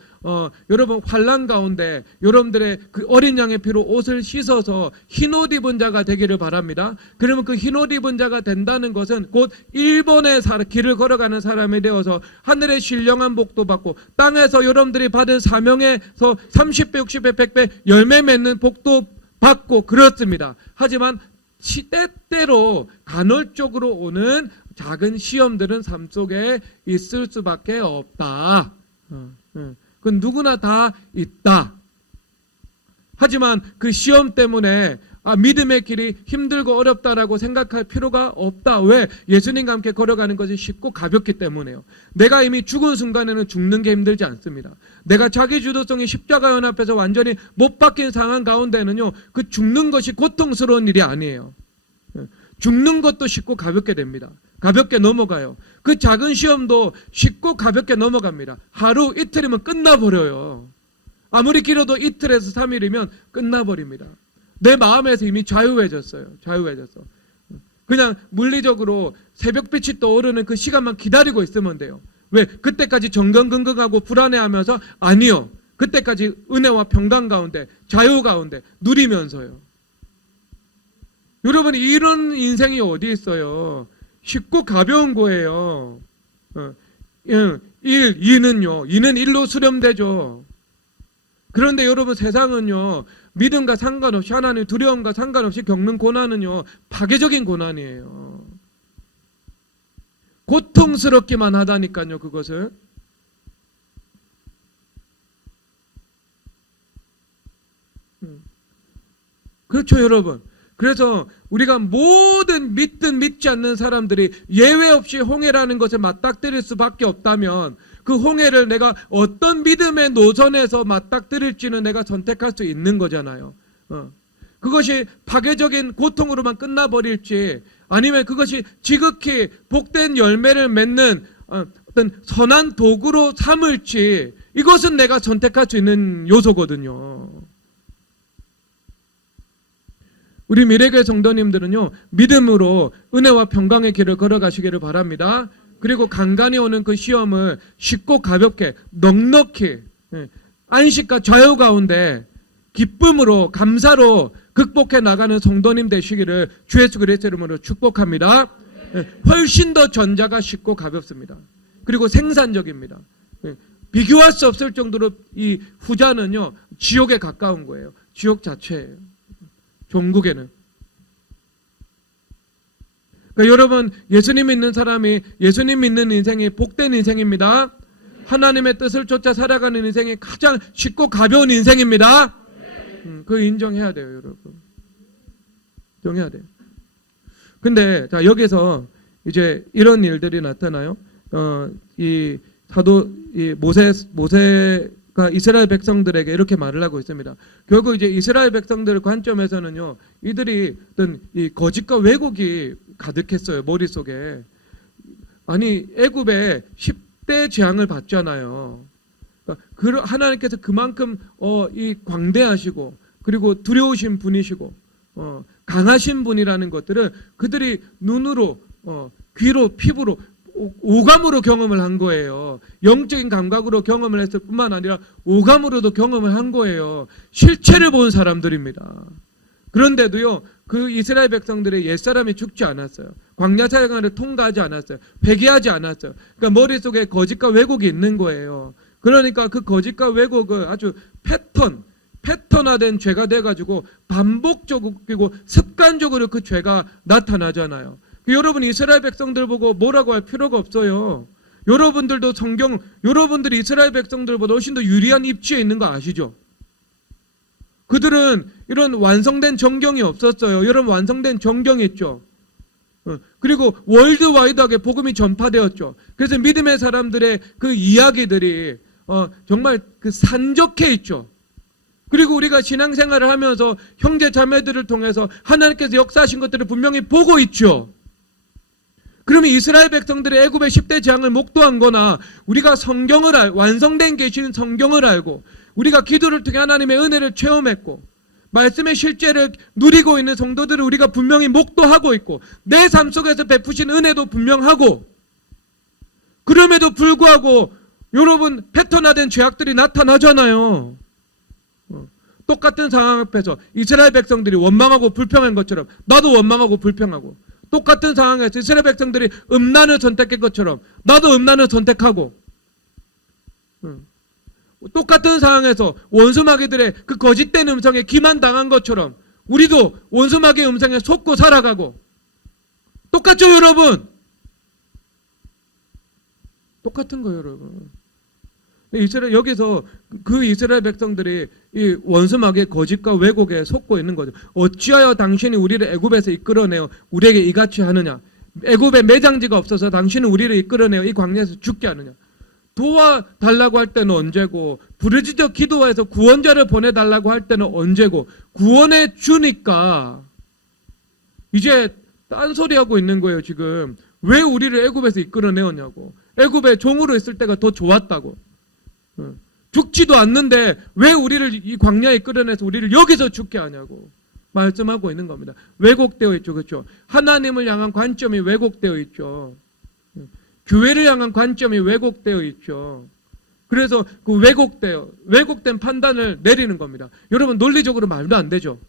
여러분 환난 가운데 여러분들의 그 어린 양의 피로 옷을 씻어서 흰옷 입은 자가 되기를 바랍니다. 그러면 그 흰옷 입은 자가 된다는 것은 곧 1번의 길을 걸어가는 사람이 되어서 하늘의 신령한 복도 받고 땅에서 여러분들이 받은 사명에서 30배, 60배, 100배 열매 맺는 복도 받고 그렇습니다. 하지만 때때로 간헐적으로 오는 작은 시험들은 삶 속에 있을 수밖에 없다. 그건 누구나 다 있다. 하지만 그 시험 때문에 믿음의 길이 힘들고 어렵다라고 생각할 필요가 없다. 왜? 예수님과 함께 걸어가는 것이 쉽고 가볍기 때문에요. 내가 이미 죽은 순간에는 죽는 게 힘들지 않습니다. 내가 자기 주도성이 십자가 연합해서 완전히 못 박힌 상황 가운데는요, 그 죽는 것이 고통스러운 일이 아니에요. 죽는 것도 쉽고 가볍게 됩니다. 가볍게 넘어가요. 그 작은 시험도 쉽고 가볍게 넘어갑니다. 하루 이틀이면 끝나버려요. 아무리 길어도 이틀에서 3일이면 끝나버립니다. 내 마음에서 이미 자유해졌어요. 자유해졌어. 그냥 물리적으로 새벽빛이 떠오르는 그 시간만 기다리고 있으면 돼요. 왜? 그때까지 정耿耿耿하고 불안해하면서 아니요. 그때까지 은혜와 평강 가운데, 자유 가운데 누리면서요. 여러분, 이런 인생이 어디 있어요? 쉽고 가벼운 거예요. 2는 일로 수렴되죠. 그런데 여러분, 세상은요, 믿음과 상관없이, 하나님 두려움과 상관없이 겪는 고난은요, 파괴적인 고난이에요. 고통스럽기만 하다니까요, 그것을. 그렇죠, 여러분. 그래서 우리가 모든 믿든 믿지 않는 사람들이 예외 없이 홍해라는 것을 맞닥뜨릴 수밖에 없다면 그 홍해를 내가 어떤 믿음의 노선에서 맞닥뜨릴지는 내가 선택할 수 있는 거잖아요. 그것이 파괴적인 고통으로만 끝나버릴지 아니면 그것이 지극히 복된 열매를 맺는 어떤 선한 도구로 삼을지 이것은 내가 선택할 수 있는 요소거든요. 우리 미래교회 성도님들은요, 믿음으로 은혜와 평강의 길을 걸어가시기를 바랍니다. 그리고 간간히 오는 그 시험을 쉽고 가볍게 넉넉히 안식과 자유 가운데 기쁨으로 감사로 극복해 나가는 성도님 되시기를 주 예수 그리스도의 이름으로 축복합니다. 훨씬 더 전자가 쉽고 가볍습니다. 그리고 생산적입니다. 비교할 수 없을 정도로 이 후자는요, 지옥에 가까운 거예요. 지옥 자체예요. 종국에는. 그러니까 여러분, 예수님 믿는 사람이 예수님 믿는 인생이 복된 인생입니다. 하나님의 뜻을 쫓아 살아가는 인생이 가장 쉽고 가벼운 인생입니다. 그거 인정해야 돼요, 여러분. 인정해야 돼요. 근데 자, 여기서 이제 이런 일들이 나타나요. 이 모세가 이스라엘 백성들에게 이렇게 말을 하고 있습니다. 결국 이제 이스라엘 백성들의 관점에서는요, 이들이 어떤 이 거짓과 왜곡이 가득했어요, 머릿속에. 아니, 애굽에 10대 재앙을 받잖아요. 그러니까 하나님께서 그만큼 이 광대하시고 그리고 두려우신 분이시고 강하신 분이라는 것들을 그들이 눈으로 귀로 피부로 오감으로 경험을 한 거예요. 영적인 감각으로 경험을 했을 뿐만 아니라 오감으로도 경험을 한 거예요. 실체를 본 사람들입니다. 그런데도요, 그 이스라엘 백성들의 옛사람이 죽지 않았어요. 광야 생활을 통과하지 않았어요. 회개하지 않았어요. 그러니까 머릿속에 거짓과 왜곡이 있는 거예요. 그러니까 그 거짓과 왜곡을 아주 패턴화된 죄가 돼가지고 반복적이고 그리고 습관적으로 그 죄가 나타나잖아요. 여러분, 이스라엘 백성들 보고 뭐라고 할 필요가 없어요. 여러분들도 여러분들이 이스라엘 백성들보다 훨씬 더 유리한 입지에 있는 거 아시죠? 그들은 이런 완성된 정경이 없었어요. 여러분, 완성된 정경이 있죠. 그리고 월드와이드하게 복음이 전파되었죠. 그래서 믿음의 사람들의 그 이야기들이 정말 그 산적해 있죠. 그리고 우리가 신앙생활을 하면서 형제 자매들을 통해서 하나님께서 역사하신 것들을 분명히 보고 있죠. 그러면 이스라엘 백성들이 애굽의 10대 재앙을 목도한 거나 우리가 완성된 계시는 성경을 알고 우리가 기도를 통해 하나님의 은혜를 체험했고 말씀의 실제를 누리고 있는 성도들을 우리가 분명히 목도하고 있고 내 삶 속에서 베푸신 은혜도 분명하고 그럼에도 불구하고 여러분 패턴화된 죄악들이 나타나잖아요. 똑같은 상황 앞에서 이스라엘 백성들이 원망하고 불평한 것처럼 나도 원망하고 불평하고 똑같은 상황에서 이스라엘 백성들이 음란을 선택한 것처럼 나도 음란을 선택하고 똑같은 상황에서 원수마귀들의 그 거짓된 음성에 기만당한 것처럼 우리도 원수마귀의 음성에 속고 살아가고 똑같죠 여러분? 똑같은 거예요 여러분. 이스라엘 여기서 그 이스라엘 백성들이 이 원수마귀의 거짓과 왜곡에 속고 있는 거죠. 어찌하여 당신이 우리를 애굽에서 이끌어내어 우리에게 이같이 하느냐? 애굽에 매장지가 없어서 당신은 우리를 이끌어내어 이 광야에서 죽게 하느냐? 도와달라고 할 때는 언제고 부르짖어 기도해서 구원자를 보내달라고 할 때는 언제고 구원해 주니까 이제 딴소리하고 있는 거예요 지금. 왜 우리를 애굽에서 이끌어내었냐고. 애굽에 종으로 있을 때가 더 좋았다고. 죽지도 않는데 왜 우리를 이 광야에 끌어내서 우리를 여기서 죽게 하냐고 말씀하고 있는 겁니다. 왜곡되어 있죠. 그렇죠? 하나님을 향한 관점이 왜곡되어 있죠. 교회를 향한 관점이 왜곡되어 있죠. 그래서 그 왜곡된 판단을 내리는 겁니다. 여러분 논리적으로 말도 안 되죠.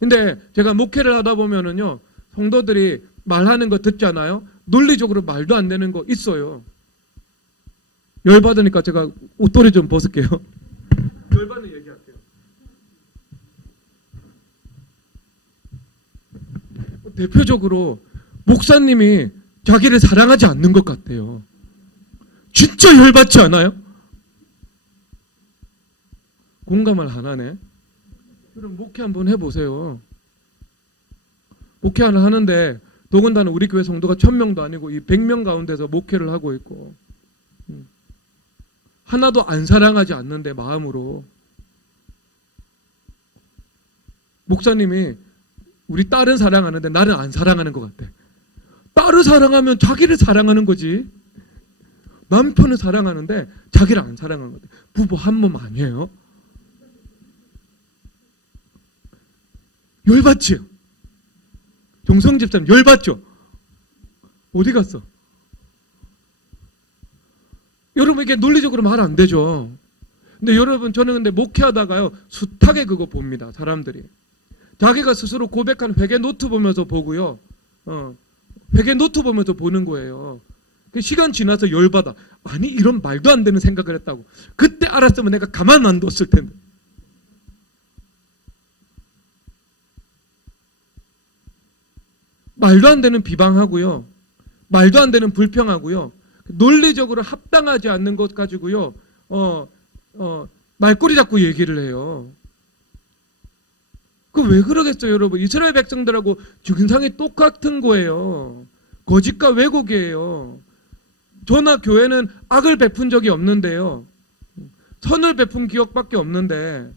근데 제가 목회를 하다 보면은요 성도들이 말하는 거 듣잖아요. 논리적으로 말도 안 되는 거 있어요. 열받으니까 제가 옷도리 좀 벗을게요. 열받는 얘기할게요. 대표적으로 목사님이 자기를 사랑하지 않는 것 같아요. 진짜 열받지 않아요? 공감을 안 하네. 그럼 목회 한번 해보세요. 목회를 하는데 더군다나 우리 교회 성도가 1000명도 아니고 이 100명 가운데서 목회를 하고 있고 하나도 안 사랑하지 않는데 마음으로 목사님이 우리 딸은 사랑하는데 나는 안 사랑하는 것 같아. 딸을 사랑하면 자기를 사랑하는 거지. 남편을 사랑하는데 자기를 안 사랑하는 것 같아. 부부 한 몸 아니에요? 열받지요? 정성 집사님 열받죠? 어디 갔어? 여러분 이게 논리적으로 말 안 되죠. 근데 여러분 저는 근데 목회하다가요 숱하게 그거 봅니다. 사람들이 자기가 스스로 고백한 회개 노트 보면서 보고요. 회개 노트 보면서 보는 거예요. 시간 지나서 열받아. 아니 이런 말도 안 되는 생각을 했다고. 그때 알았으면 내가 가만 안 뒀을 텐데. 말도 안 되는 비방하고요. 말도 안 되는 불평하고요. 논리적으로 합당하지 않는 것 가지고요. 말꼬리 잡고 얘기를 해요. 그 왜 그러겠어요, 여러분? 이스라엘 백성들하고 증상이 똑같은 거예요. 거짓과 왜곡이에요. 저나 교회는 악을 베푼 적이 없는데요. 선을 베푼 기억밖에 없는데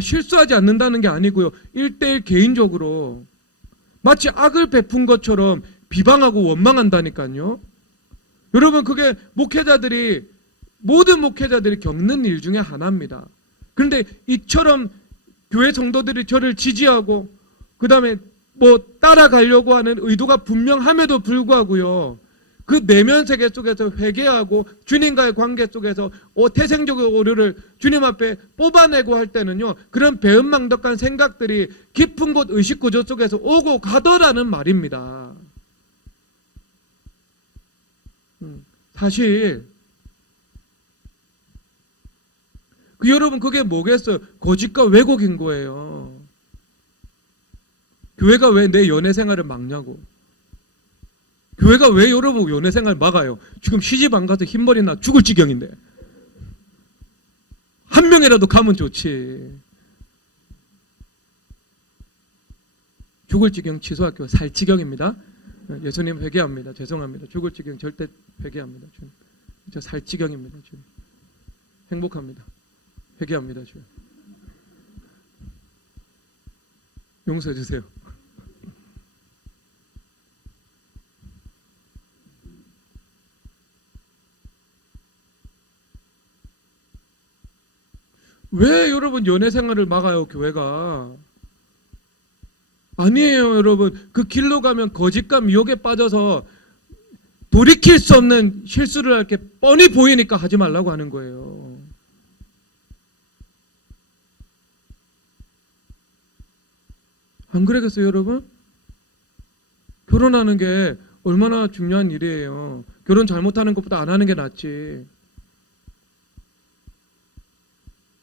실수하지 않는다는 게 아니고요. 1대1 개인적으로 마치 악을 베푼 것처럼 비방하고 원망한다니까요. 여러분 그게 모든 목회자들이 겪는 일 중에 하나입니다. 그런데 이처럼 교회 성도들이 저를 지지하고 그 다음에 따라가려고 하는 의도가 분명함에도 불구하고요. 그 내면 세계 속에서 회개하고 주님과의 관계 속에서 태생적인 오류를 주님 앞에 뽑아내고 할 때는요. 그런 배은망덕한 생각들이 깊은 곳 의식구조 속에서 오고 가더라는 말입니다. 사실 여러분 그게 뭐겠어요? 거짓과 왜곡인 거예요. 교회가 왜 내 연애 생활을 막냐고. 교회가 왜 여러분 연애 생활 막아요? 지금 시집 안 가서 흰머리 나 죽을 지경인데. 한 명이라도 가면 좋지. 죽을 지경 취소할게요. 살 지경입니다. 예수님 회개합니다. 죄송합니다. 죽을 지경 절대 회개합니다. 저 살 지경입니다. 주님. 행복합니다. 회개합니다. 주님. 용서해 주세요. 왜 여러분 연애 생활을 막아요, 교회가? 아니에요, 여러분. 그 길로 가면 거짓과 미혹에 빠져서 돌이킬 수 없는 실수를 할 게 뻔히 보이니까 하지 말라고 하는 거예요. 안 그러겠어요, 여러분? 결혼하는 게 얼마나 중요한 일이에요. 결혼 잘못하는 것보다 안 하는 게 낫지.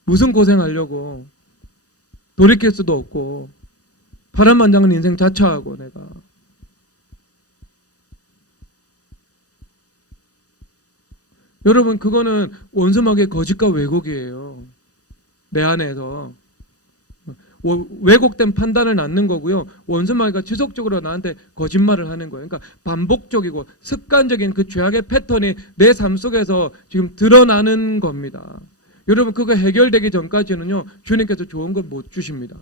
무슨 고생하려고. 돌이킬 수도 없고 파란만장한 인생 자처하고 내가. 여러분, 그거는 원수막의 거짓과 왜곡이에요. 내 안에서 왜곡된 판단을 낳는 거고요. 원수마귀가 지속적으로 나한테 거짓말을 하는 거예요. 그러니까 반복적이고 습관적인 그 죄악의 패턴이 내 삶 속에서 지금 드러나는 겁니다. 여러분, 그거 해결되기 전까지는요, 주님께서 좋은 걸 못 주십니다.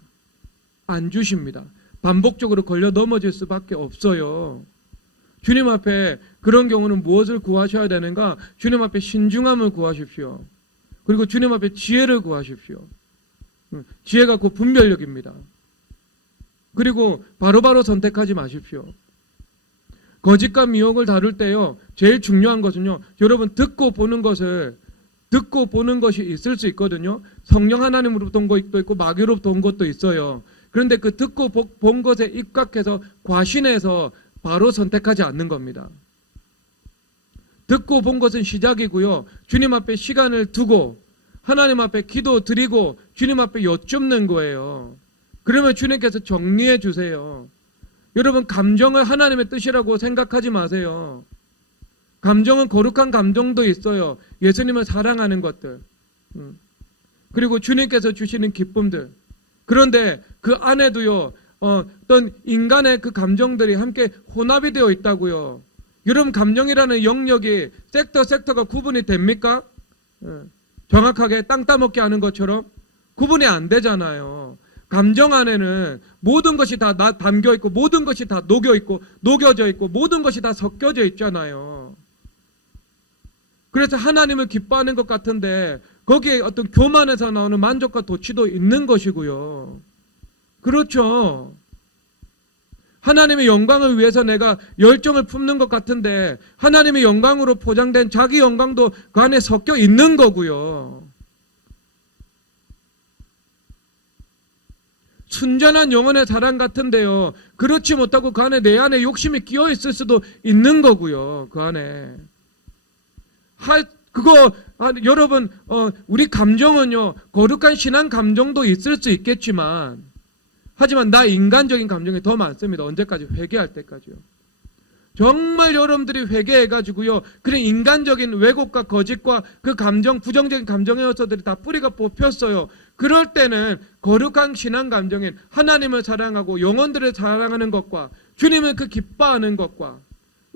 안 주십니다. 반복적으로 걸려 넘어질 수밖에 없어요. 주님 앞에 그런 경우는 무엇을 구하셔야 되는가? 주님 앞에 신중함을 구하십시오. 그리고 주님 앞에 지혜를 구하십시오. 지혜가 곧 분별력입니다. 그리고 바로바로 선택하지 마십시오. 거짓과 미혹을 다룰 때요, 제일 중요한 것은요, 여러분 듣고 보는 것이 있을 수 있거든요. 성령 하나님으로부터 온 것도 있고 마귀로부터 온 것도 있어요. 그런데 그 듣고 본 것에 입각해서 과신해서 바로 선택하지 않는 겁니다. 듣고 본 것은 시작이고요. 주님 앞에 시간을 두고 하나님 앞에 기도 드리고 주님 앞에 여쭙는 거예요. 그러면 주님께서 정리해 주세요. 여러분, 감정을 하나님의 뜻이라고 생각하지 마세요. 감정은 거룩한 감정도 있어요. 예수님을 사랑하는 것들, 그리고 주님께서 주시는 기쁨들. 그런데 그 안에도요, 어떤 인간의 그 감정들이 함께 혼합이 되어 있다고요. 여러분, 감정이라는 영역이 섹터가 구분이 됩니까? 정확하게 땅 따먹게 하는 것처럼 구분이 안 되잖아요. 감정 안에는 모든 것이 다 담겨 있고 모든 것이 다 녹여 있고 녹여져 있고 모든 것이 다 섞여져 있잖아요. 그래서 하나님을 기뻐하는 것 같은데 거기에 어떤 교만에서 나오는 만족과 도취도 있는 것이고요. 그렇죠. 하나님의 영광을 위해서 내가 열정을 품는 것 같은데 하나님의 영광으로 포장된 자기 영광도 그 안에 섞여 있는 거고요. 순전한 영혼의 사랑 같은데요, 그렇지 못하고 그 안에 내 안에 욕심이 끼어 있을 수도 있는 거고요. 그 안에 여러분, 우리 감정은요, 거룩한 신앙 감정도 있을 수 있겠지만, 하지만 나 인간적인 감정이 더 많습니다. 언제까지? 회개할 때까지요. 정말 여러분들이 회개해가지고요, 그런 인간적인 왜곡과 거짓과 그 감정, 부정적인 감정의 요소들이 다 뿌리가 뽑혔어요. 그럴 때는 거룩한 신앙 감정인 하나님을 사랑하고 영혼들을 사랑하는 것과 주님을 그 기뻐하는 것과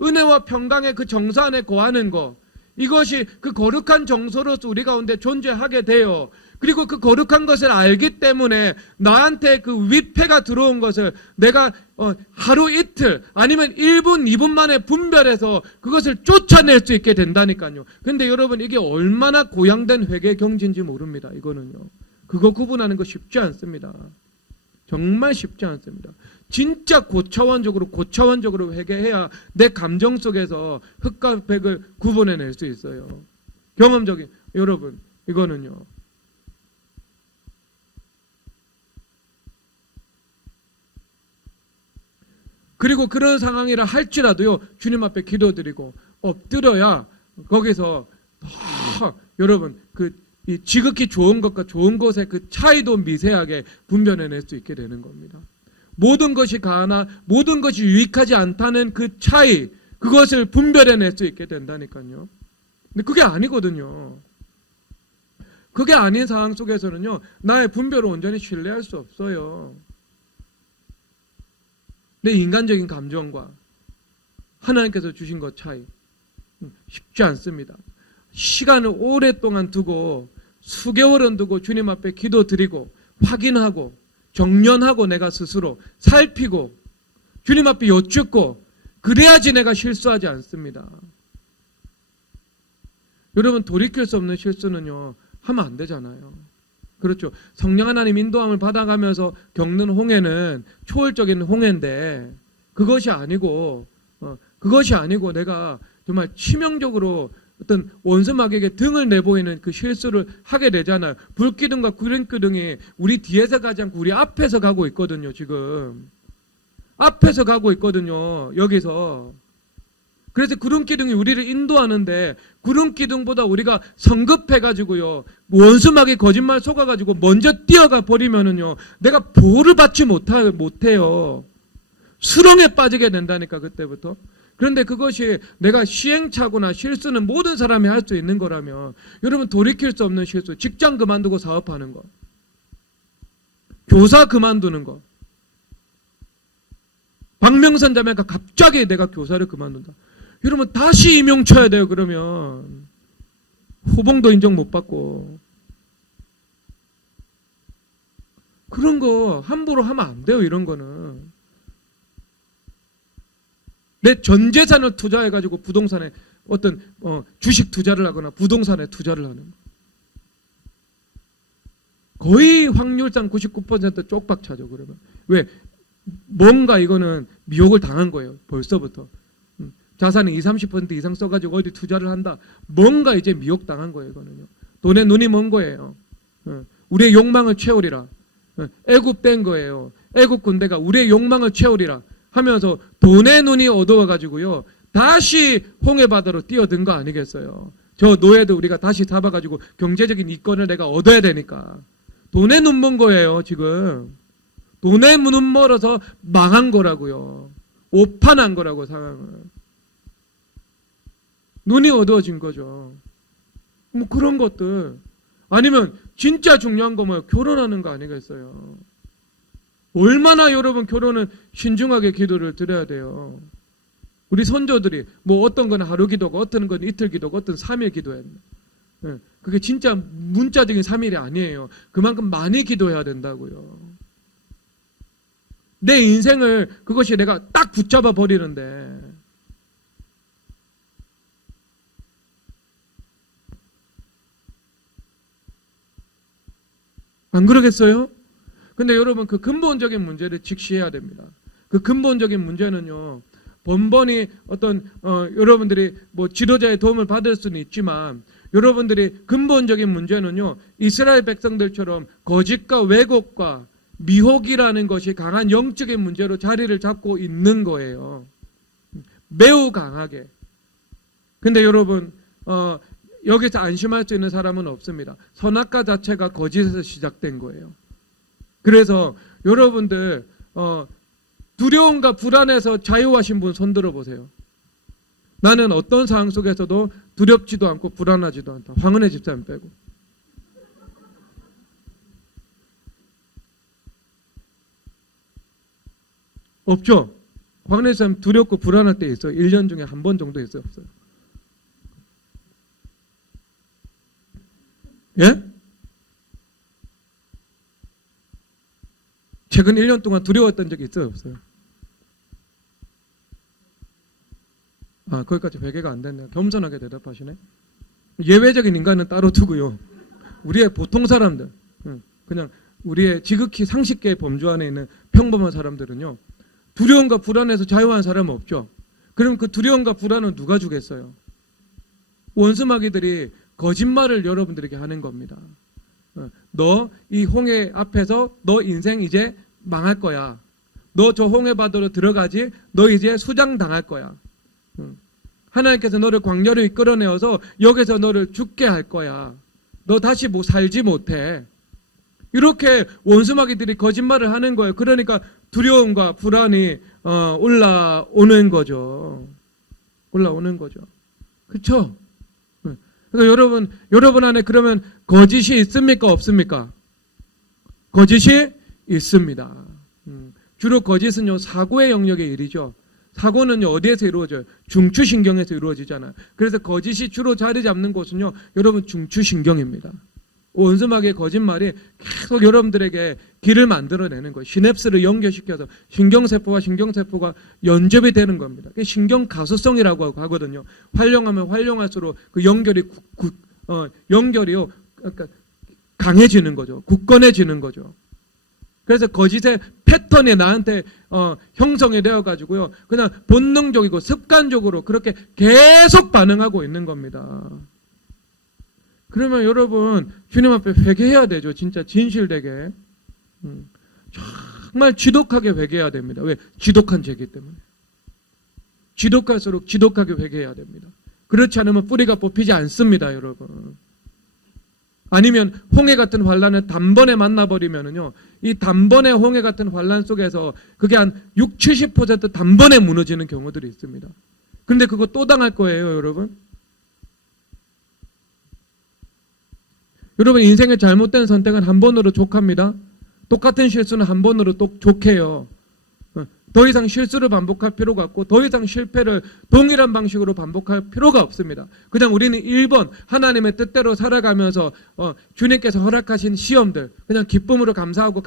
은혜와 평강의 그 정서 안에 거하는 것, 이것이 그 거룩한 정서로서 우리 가운데 존재하게 돼요. 그리고 그 거룩한 것을 알기 때문에 나한테 그 위패가 들어온 것을 내가 하루 이틀 아니면 1분, 2분 만에 분별해서 그것을 쫓아낼 수 있게 된다니까요. 근데 여러분, 이게 얼마나 고양된 회개 경지인지 모릅니다. 이거는요. 그거 구분하는 거 쉽지 않습니다. 정말 쉽지 않습니다. 진짜 고차원적으로 회개해야 내 감정 속에서 흙과 백을 구분해낼 수 있어요. 경험적인, 여러분, 이거는요. 그리고 그런 상황이라 할지라도요, 주님 앞에 기도드리고 엎드려야 거기서 여러분, 이 지극히 좋은 것과 좋은 것의 그 차이도 미세하게 분별해낼 수 있게 되는 겁니다. 모든 것이 가하나 모든 것이 유익하지 않다는 그 차이, 그것을 분별해낼 수 있게 된다니까요. 근데 그게 아니거든요. 그게 아닌 상황 속에서는요, 나의 분별을 온전히 신뢰할 수 없어요. 내 인간적인 감정과 하나님께서 주신 것 차이, 쉽지 않습니다. 시간을 오랫동안 두고 수개월은 두고 주님 앞에 기도드리고 확인하고 정련하고 내가 스스로 살피고 주님 앞에 여쭙고 그래야지 내가 실수하지 않습니다. 여러분, 돌이킬 수 없는 실수는요, 하면 안 되잖아요. 그렇죠. 성령 하나님 인도함을 받아가면서 겪는 홍해는 초월적인 홍해인데 그것이 아니고 내가 정말 치명적으로 어떤 원수마귀에게 등을 내보이는 그 실수를 하게 되잖아요. 불기둥과 구름기둥이 우리 뒤에서 가지 않고 우리 앞에서 가고 있거든요. 지금 앞에서 가고 있거든요. 여기서. 그래서 구름기둥이 우리를 인도하는데 구름기둥보다 우리가 성급해가지고요, 원수마귀 거짓말 속아가지고 먼저 뛰어가 버리면은요, 내가 보호를 받지 못해요. 수렁에 빠지게 된다니까, 그때부터. 그런데 그것이 내가 시행착오나 실수는 모든 사람이 할 수 있는 거라면, 여러분 돌이킬 수 없는 실수, 직장 그만두고 사업하는 거, 교사 그만두는 거, 박명선 자매가 갑자기 내가 교사를 그만둔다. 여러분 다시 임용 쳐야 돼요. 그러면 호봉도 인정 못 받고. 그런 거 함부로 하면 안 돼요. 이런 거는. 내 전 재산을 투자해가지고 부동산에 어떤 주식 투자를 하거나 부동산에 투자를 하는 거. 거의 확률상 99% 쪽박 차죠. 그러면. 왜? 뭔가 이거는 미혹을 당한 거예요. 벌써부터. 자산이 20, 30% 이상 써가지고 어디 투자를 한다. 뭔가 이제 미혹 당한 거예요. 이거는요. 돈에 눈이 먼 거예요. 우리의 욕망을 채우리라. 애굽된 거예요. 애굽 군대가 우리의 욕망을 채우리라 하면서 돈에 눈이 어두워가지고요, 다시 홍해바다로 뛰어든 거 아니겠어요? 저 노예도 우리가 다시 잡아가지고 경제적인 이권을 내가 얻어야 되니까. 돈에 눈 먼 거예요. 지금 돈에 눈 멀어서 망한 거라고요. 오판한 거라고. 상황을. 눈이 어두워진 거죠. 뭐 그런 것들. 아니면 진짜 중요한 거 뭐예요? 결혼하는 거 아니겠어요? 얼마나 여러분 결혼은 신중하게 기도를 드려야 돼요. 우리 선조들이 뭐 어떤 건 하루 기도고 어떤 건 이틀 기도고 어떤 3일 기도했네. 그게 진짜 문자적인 3일이 아니에요. 그만큼 많이 기도해야 된다고요. 내 인생을 그것이 내가 딱 붙잡아 버리는데, 안 그러겠어요? 근데 여러분 그 근본적인 문제를 직시해야 됩니다. 그 근본적인 문제는요, 번번이 어떤 여러분들이 뭐 지도자의 도움을 받을 수는 있지만, 여러분들이 근본적인 문제는요, 이스라엘 백성들처럼 거짓과 왜곡과 미혹이라는 것이 강한 영적인 문제로 자리를 잡고 있는 거예요. 매우 강하게. 근데 여러분 여기서 안심할 수 있는 사람은 없습니다. 선악과 자체가 거짓에서 시작된 거예요. 그래서 여러분들 두려움과 불안에서 자유하신 분 손 들어보세요. 나는 어떤 상황 속에서도 두렵지도 않고 불안하지도 않다. 황은혜 집사님 빼고. 없죠? 황은혜 집사님 두렵고 불안할 때 있어요. 1년 중에 한 번 정도 있어요? 없어요? 예? 최근 1년 동안 두려웠던 적이 있어요? 없어요? 아, 거기까지 회개가 안 됐네요. 겸손하게 대답하시네. 예외적인 인간은 따로 두고요. 우리의 보통 사람들, 그냥 우리의 지극히 상식계의 범주 안에 있는 평범한 사람들은요, 두려움과 불안에서 자유한 사람은 없죠. 그럼 그 두려움과 불안은 누가 주겠어요? 원수마귀들이 거짓말을 여러분들에게 하는 겁니다. 너 이 홍해 앞에서 너 인생 이제 망할 거야. 너 저 홍해 바다로 들어가지. 너 이제 수장당할 거야. 하나님께서 너를 광야로 이끌어내어서 여기서 너를 죽게 할 거야. 너 다시 뭐 살지 못해. 이렇게 원수마귀들이 거짓말을 하는 거예요. 그러니까 두려움과 불안이 올라오는 거죠. 올라오는 거죠. 그렇죠? 그러니까 여러분 안에 그러면 거짓이 있습니까? 없습니까? 거짓이 있습니다. 주로 거짓은요, 사고의 영역의 일이죠. 사고는요, 어디에서 이루어져요? 중추신경에서 이루어지잖아요. 그래서 거짓이 주로 자리 잡는 곳은요, 여러분 중추신경입니다. 원수마귀의 거짓말이 계속 여러분들에게 길을 만들어내는 거예요. 시냅스를 연결시켜서 신경세포와 신경세포가 연접이 되는 겁니다. 신경가소성이라고 하거든요. 활용하면 활용할수록 그 연결이요, 그러니까 강해지는 거죠. 굳건해지는 거죠. 그래서 거짓의 패턴이 나한테 형성이 되어가지고요. 그냥 본능적이고 습관적으로 그렇게 계속 반응하고 있는 겁니다. 그러면 여러분 주님 앞에 회개해야 되죠. 진짜 진실되게. 정말 지독하게 회개해야 됩니다. 왜? 지독한 죄이기 때문에. 지독할수록 지독하게 회개해야 됩니다. 그렇지 않으면 뿌리가 뽑히지 않습니다, 여러분. 아니면 홍해 같은 환란을 단번에 만나버리면은요, 이 단번에 홍해 같은 환란 속에서 그게 한 60, 70% 단번에 무너지는 경우들이 있습니다. 그런데 그거 또 당할 거예요, 여러분. 여러분 인생의 잘못된 선택은 한 번으로 족합니다. 똑같은 실수는 한 번으로 또 족해요. 더 이상 실수를 반복할 필요가 없고 더 이상 실패를 동일한 방식으로 반복할 필요가 없습니다. 그냥 우리는 1번 하나님의 뜻대로 살아가면서 주님께서 허락하신 시험들 그냥 기쁨으로 감사하고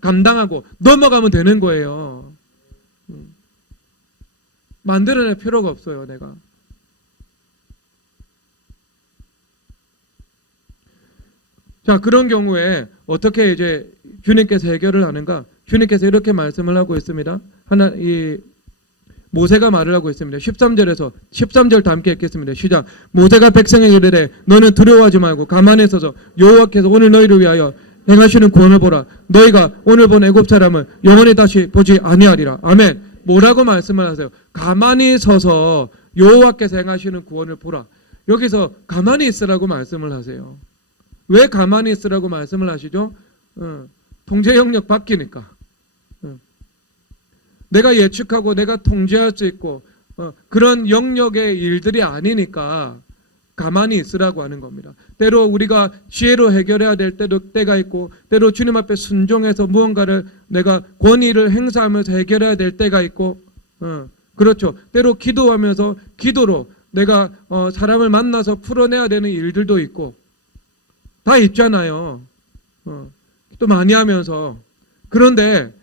감당하고 넘어가면 되는 거예요. 만들어낼 필요가 없어요, 내가. 자, 그런 경우에 어떻게 이제 주님께서 해결을 하는가? 주님께서 이렇게 말씀을 하고 있습니다. 모세가 말을 하고 있습니다. 13절 다 함께 읽겠습니다. 시작. 모세가 백성에게 이르되 너는 두려워하지 말고 가만히 서서 여호와께서 오늘 너희를 위하여 행하시는 구원을 보라. 너희가 오늘 본 애굽 사람을 영원히 다시 보지 아니하리라. 아멘. 뭐라고 말씀을 하세요? 가만히 서서 여호와께서 행하시는 구원을 보라. 여기서 가만히 있으라고 말씀을 하세요. 왜 가만히 있으라고 말씀을 하시죠? 통제 영역 바뀌니까. 내가 예측하고 내가 통제할 수 있고 그런 영역의 일들이 아니니까 가만히 있으라고 하는 겁니다. 때로 우리가 지혜로 해결해야 될 때가 있고 때로 주님 앞에 순종해서 무언가를 내가 권위를 행사하면서 해결해야 될 때가 있고 그렇죠. 때로 기도하면서 기도로 내가 사람을 만나서 풀어내야 되는 일들도 있고 다 있잖아요. 또 많이 하면서. 그런데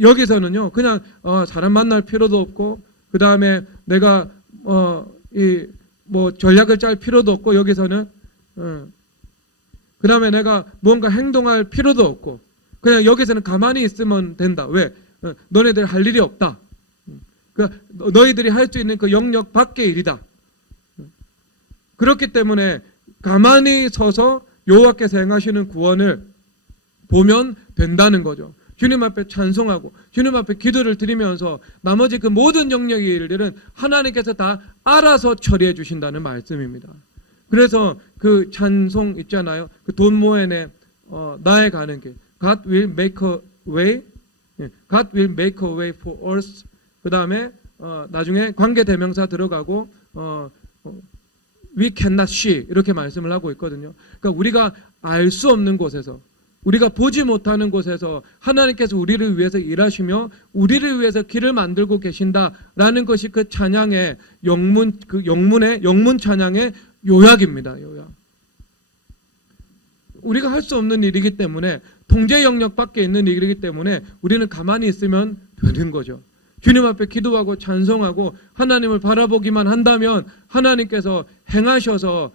여기서는요, 그냥 사람 만날 필요도 없고, 그 다음에 내가 전략을 짤 필요도 없고, 여기서는 그 다음에 내가 뭔가 행동할 필요도 없고, 그냥 여기서는 가만히 있으면 된다. 왜? 너네들 할 일이 없다. 너희들이 할 수 있는 그 영역 밖의 일이다. 그렇기 때문에 가만히 서서 여호와께서 행하시는 구원을 보면 된다는 거죠. 주님 앞에 찬송하고 주님 앞에 기도를 드리면서 나머지 그 모든 영역의 일들은 하나님께서 다 알아서 처리해 주신다는 말씀입니다. 그래서 그 찬송 있잖아요. 그 돈 모엔의 나의 가는 길. God will make a way. God will make a way for us. 그 다음에 나중에 관계대명사 들어가고 We cannot see 이렇게 말씀을 하고 있거든요. 그러니까 우리가 알 수 없는 곳에서 우리가 보지 못하는 곳에서 하나님께서 우리를 위해서 일하시며 우리를 위해서 길을 만들고 계신다라는 것이 그 찬양의 영문 찬양의 요약입니다. 요약. 우리가 할 수 없는 일이기 때문에 통제 영역 밖에 있는 일이기 때문에 우리는 가만히 있으면 되는 거죠. 주님 앞에 기도하고 찬송하고 하나님을 바라보기만 한다면 하나님께서 행하셔서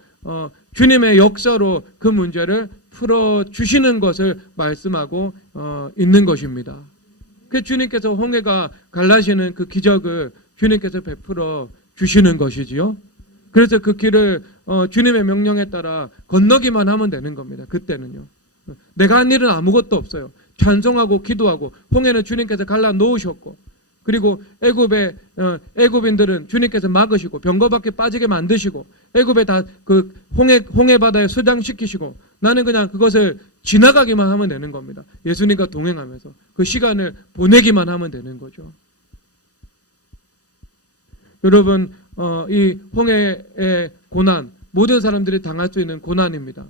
주님의 역사로 그 문제를 풀어주시는 것을 말씀하고 있는 것입니다. 그 주님께서 홍해가 갈라지는 그 기적을 주님께서 베풀어 주시는 것이지요. 그래서 그 길을 주님의 명령에 따라 건너기만 하면 되는 겁니다. 그때는요. 내가 한 일은 아무것도 없어요. 찬송하고 기도하고 홍해는 주님께서 갈라 놓으셨고 그리고 애굽인들은 주님께서 막으시고 병거밖에 빠지게 만드시고 애굽에 다 그 홍해 바다에 수장시키시고 나는 그냥 그것을 지나가기만 하면 되는 겁니다. 예수님과 동행하면서 그 시간을 보내기만 하면 되는 거죠. 여러분 이 홍해의 고난 모든 사람들이 당할 수 있는 고난입니다.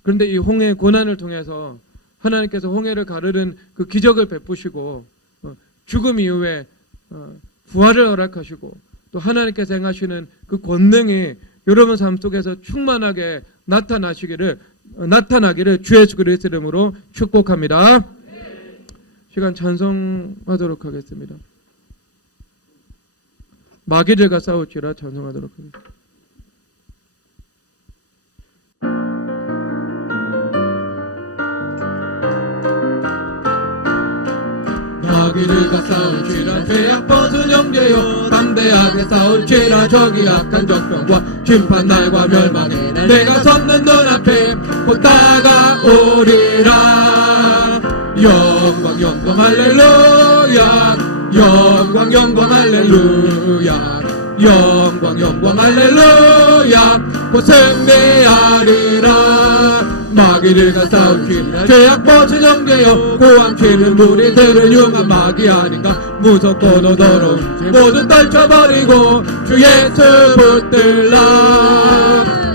그런데 이 홍해의 고난을 통해서 하나님께서 홍해를 가르는 그 기적을 베푸시고 죽음 이후에 부활을 허락하시고 또 하나님께서 행하시는 그 권능이 여러분 삶 속에서 충만하게 나타나기를 주 예수 그리스도의 이름으로 축복합니다. 시간 찬송하도록 하겠습니다. 마귀들과 싸울지라 찬송하도록 하겠습니다. 마귀들과 싸울지라 죄악 벗은 형제여 담대하게 싸울지라 저기 악한 적병과 심판날과 멸망에 내가 섰는 눈앞에 곧 다가오리라. 영광 영광 할렐루야 영광 영광 할렐루야 영광 영광 할렐루야 곧 승리하리라. 마귀들과 싸울지라 죄악 벗은 형제여 고함치는 무리들은 흉한 마귀 아닌가 무섭고도 더러운지 모두 떨쳐버리고 주 예수 붙들라.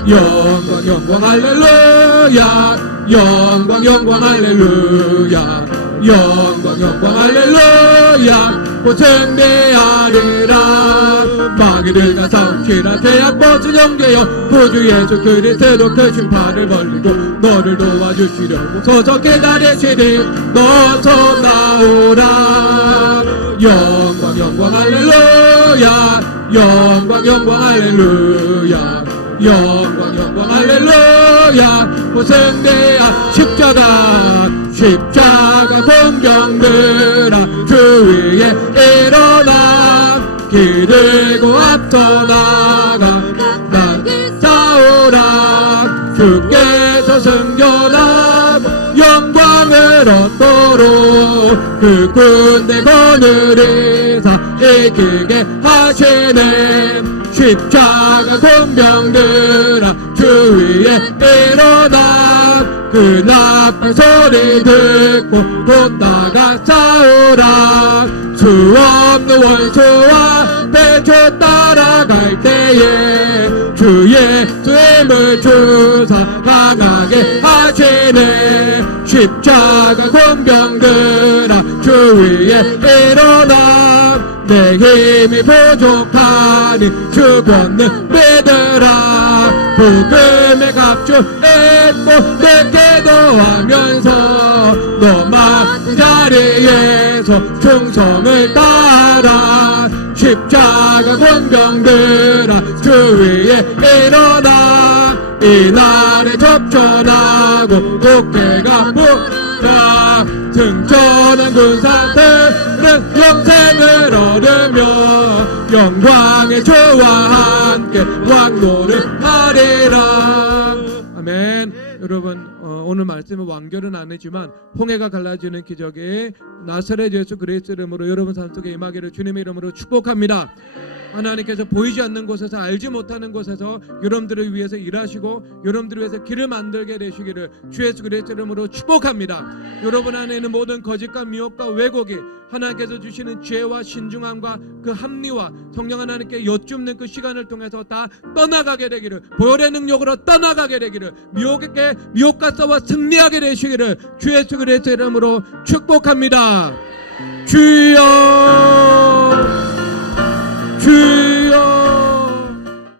영광 영광 할렐루야 영광 영광 할렐루야 영광 영광 할렐루야 곧 승리하리라. 마귀들과 싸울지라 죄악 벗은 형제여 구주 예수 그리스도 그 심판을 벌리고 너를 도와주시려고 서서 기다리시니 너서 나오라. 영광 영광 할렐루야 영광 영광 할렐루야 영광 영광 할렐루야 곧 승리하. 십자가 공병들아 주 위에 일어나 길 들고 앞서 나가 난 싸우라. 주께서 승전하고 영광을 얻도록 그 군대 거느리사 이기게 하시네. 십자가 공병들아 주 위에 일어나 그 나팔 소리 듣고 곧 나가 싸우라. 수 없는 원수와 대초 따라갈 때에 주 예수의 힘을 주사 강하게 하시네. 십자가 공병들아 주 위에 일어나 내 힘이 부족하니 주 권능 믿으라. 복음의 값주 잊고 내게 도하면서 너 맡은 자리에서 충성을 다하라. 십자가 권병들아 주 위에 일어나 이날에 접전하고 어깨가 부르라. 승천한 군사들은 영생을 얻으며 영광의 주와 함께 왕노를 하리라. 아멘. 여러분 오늘 말씀은 완결은 아니지만 홍해가 갈라지는 기적에 나사렛 예수 그리스도 이름으로 여러분 삶 속에 임하기를 주님의 이름으로 축복합니다. 하나님께서 보이지 않는 곳에서 알지 못하는 곳에서 여러분들을 위해서 일하시고 여러분들을 위해서 길을 만들게 되시기를 주 예수 그리스도 이름으로 축복합니다. 여러분 안에 있는 모든 거짓과 미혹과 왜곡이 하나님께서 주시는 지혜와 신중함과 그 합리와 성령 하나님께 여쭙는 그 시간을 통해서 다 떠나가게 되기를 보혈의 능력으로 떠나가게 되기를 미혹과 싸워 승리하게 되시기를 주 예수 그리스도 이름으로 축복합니다. 주여 주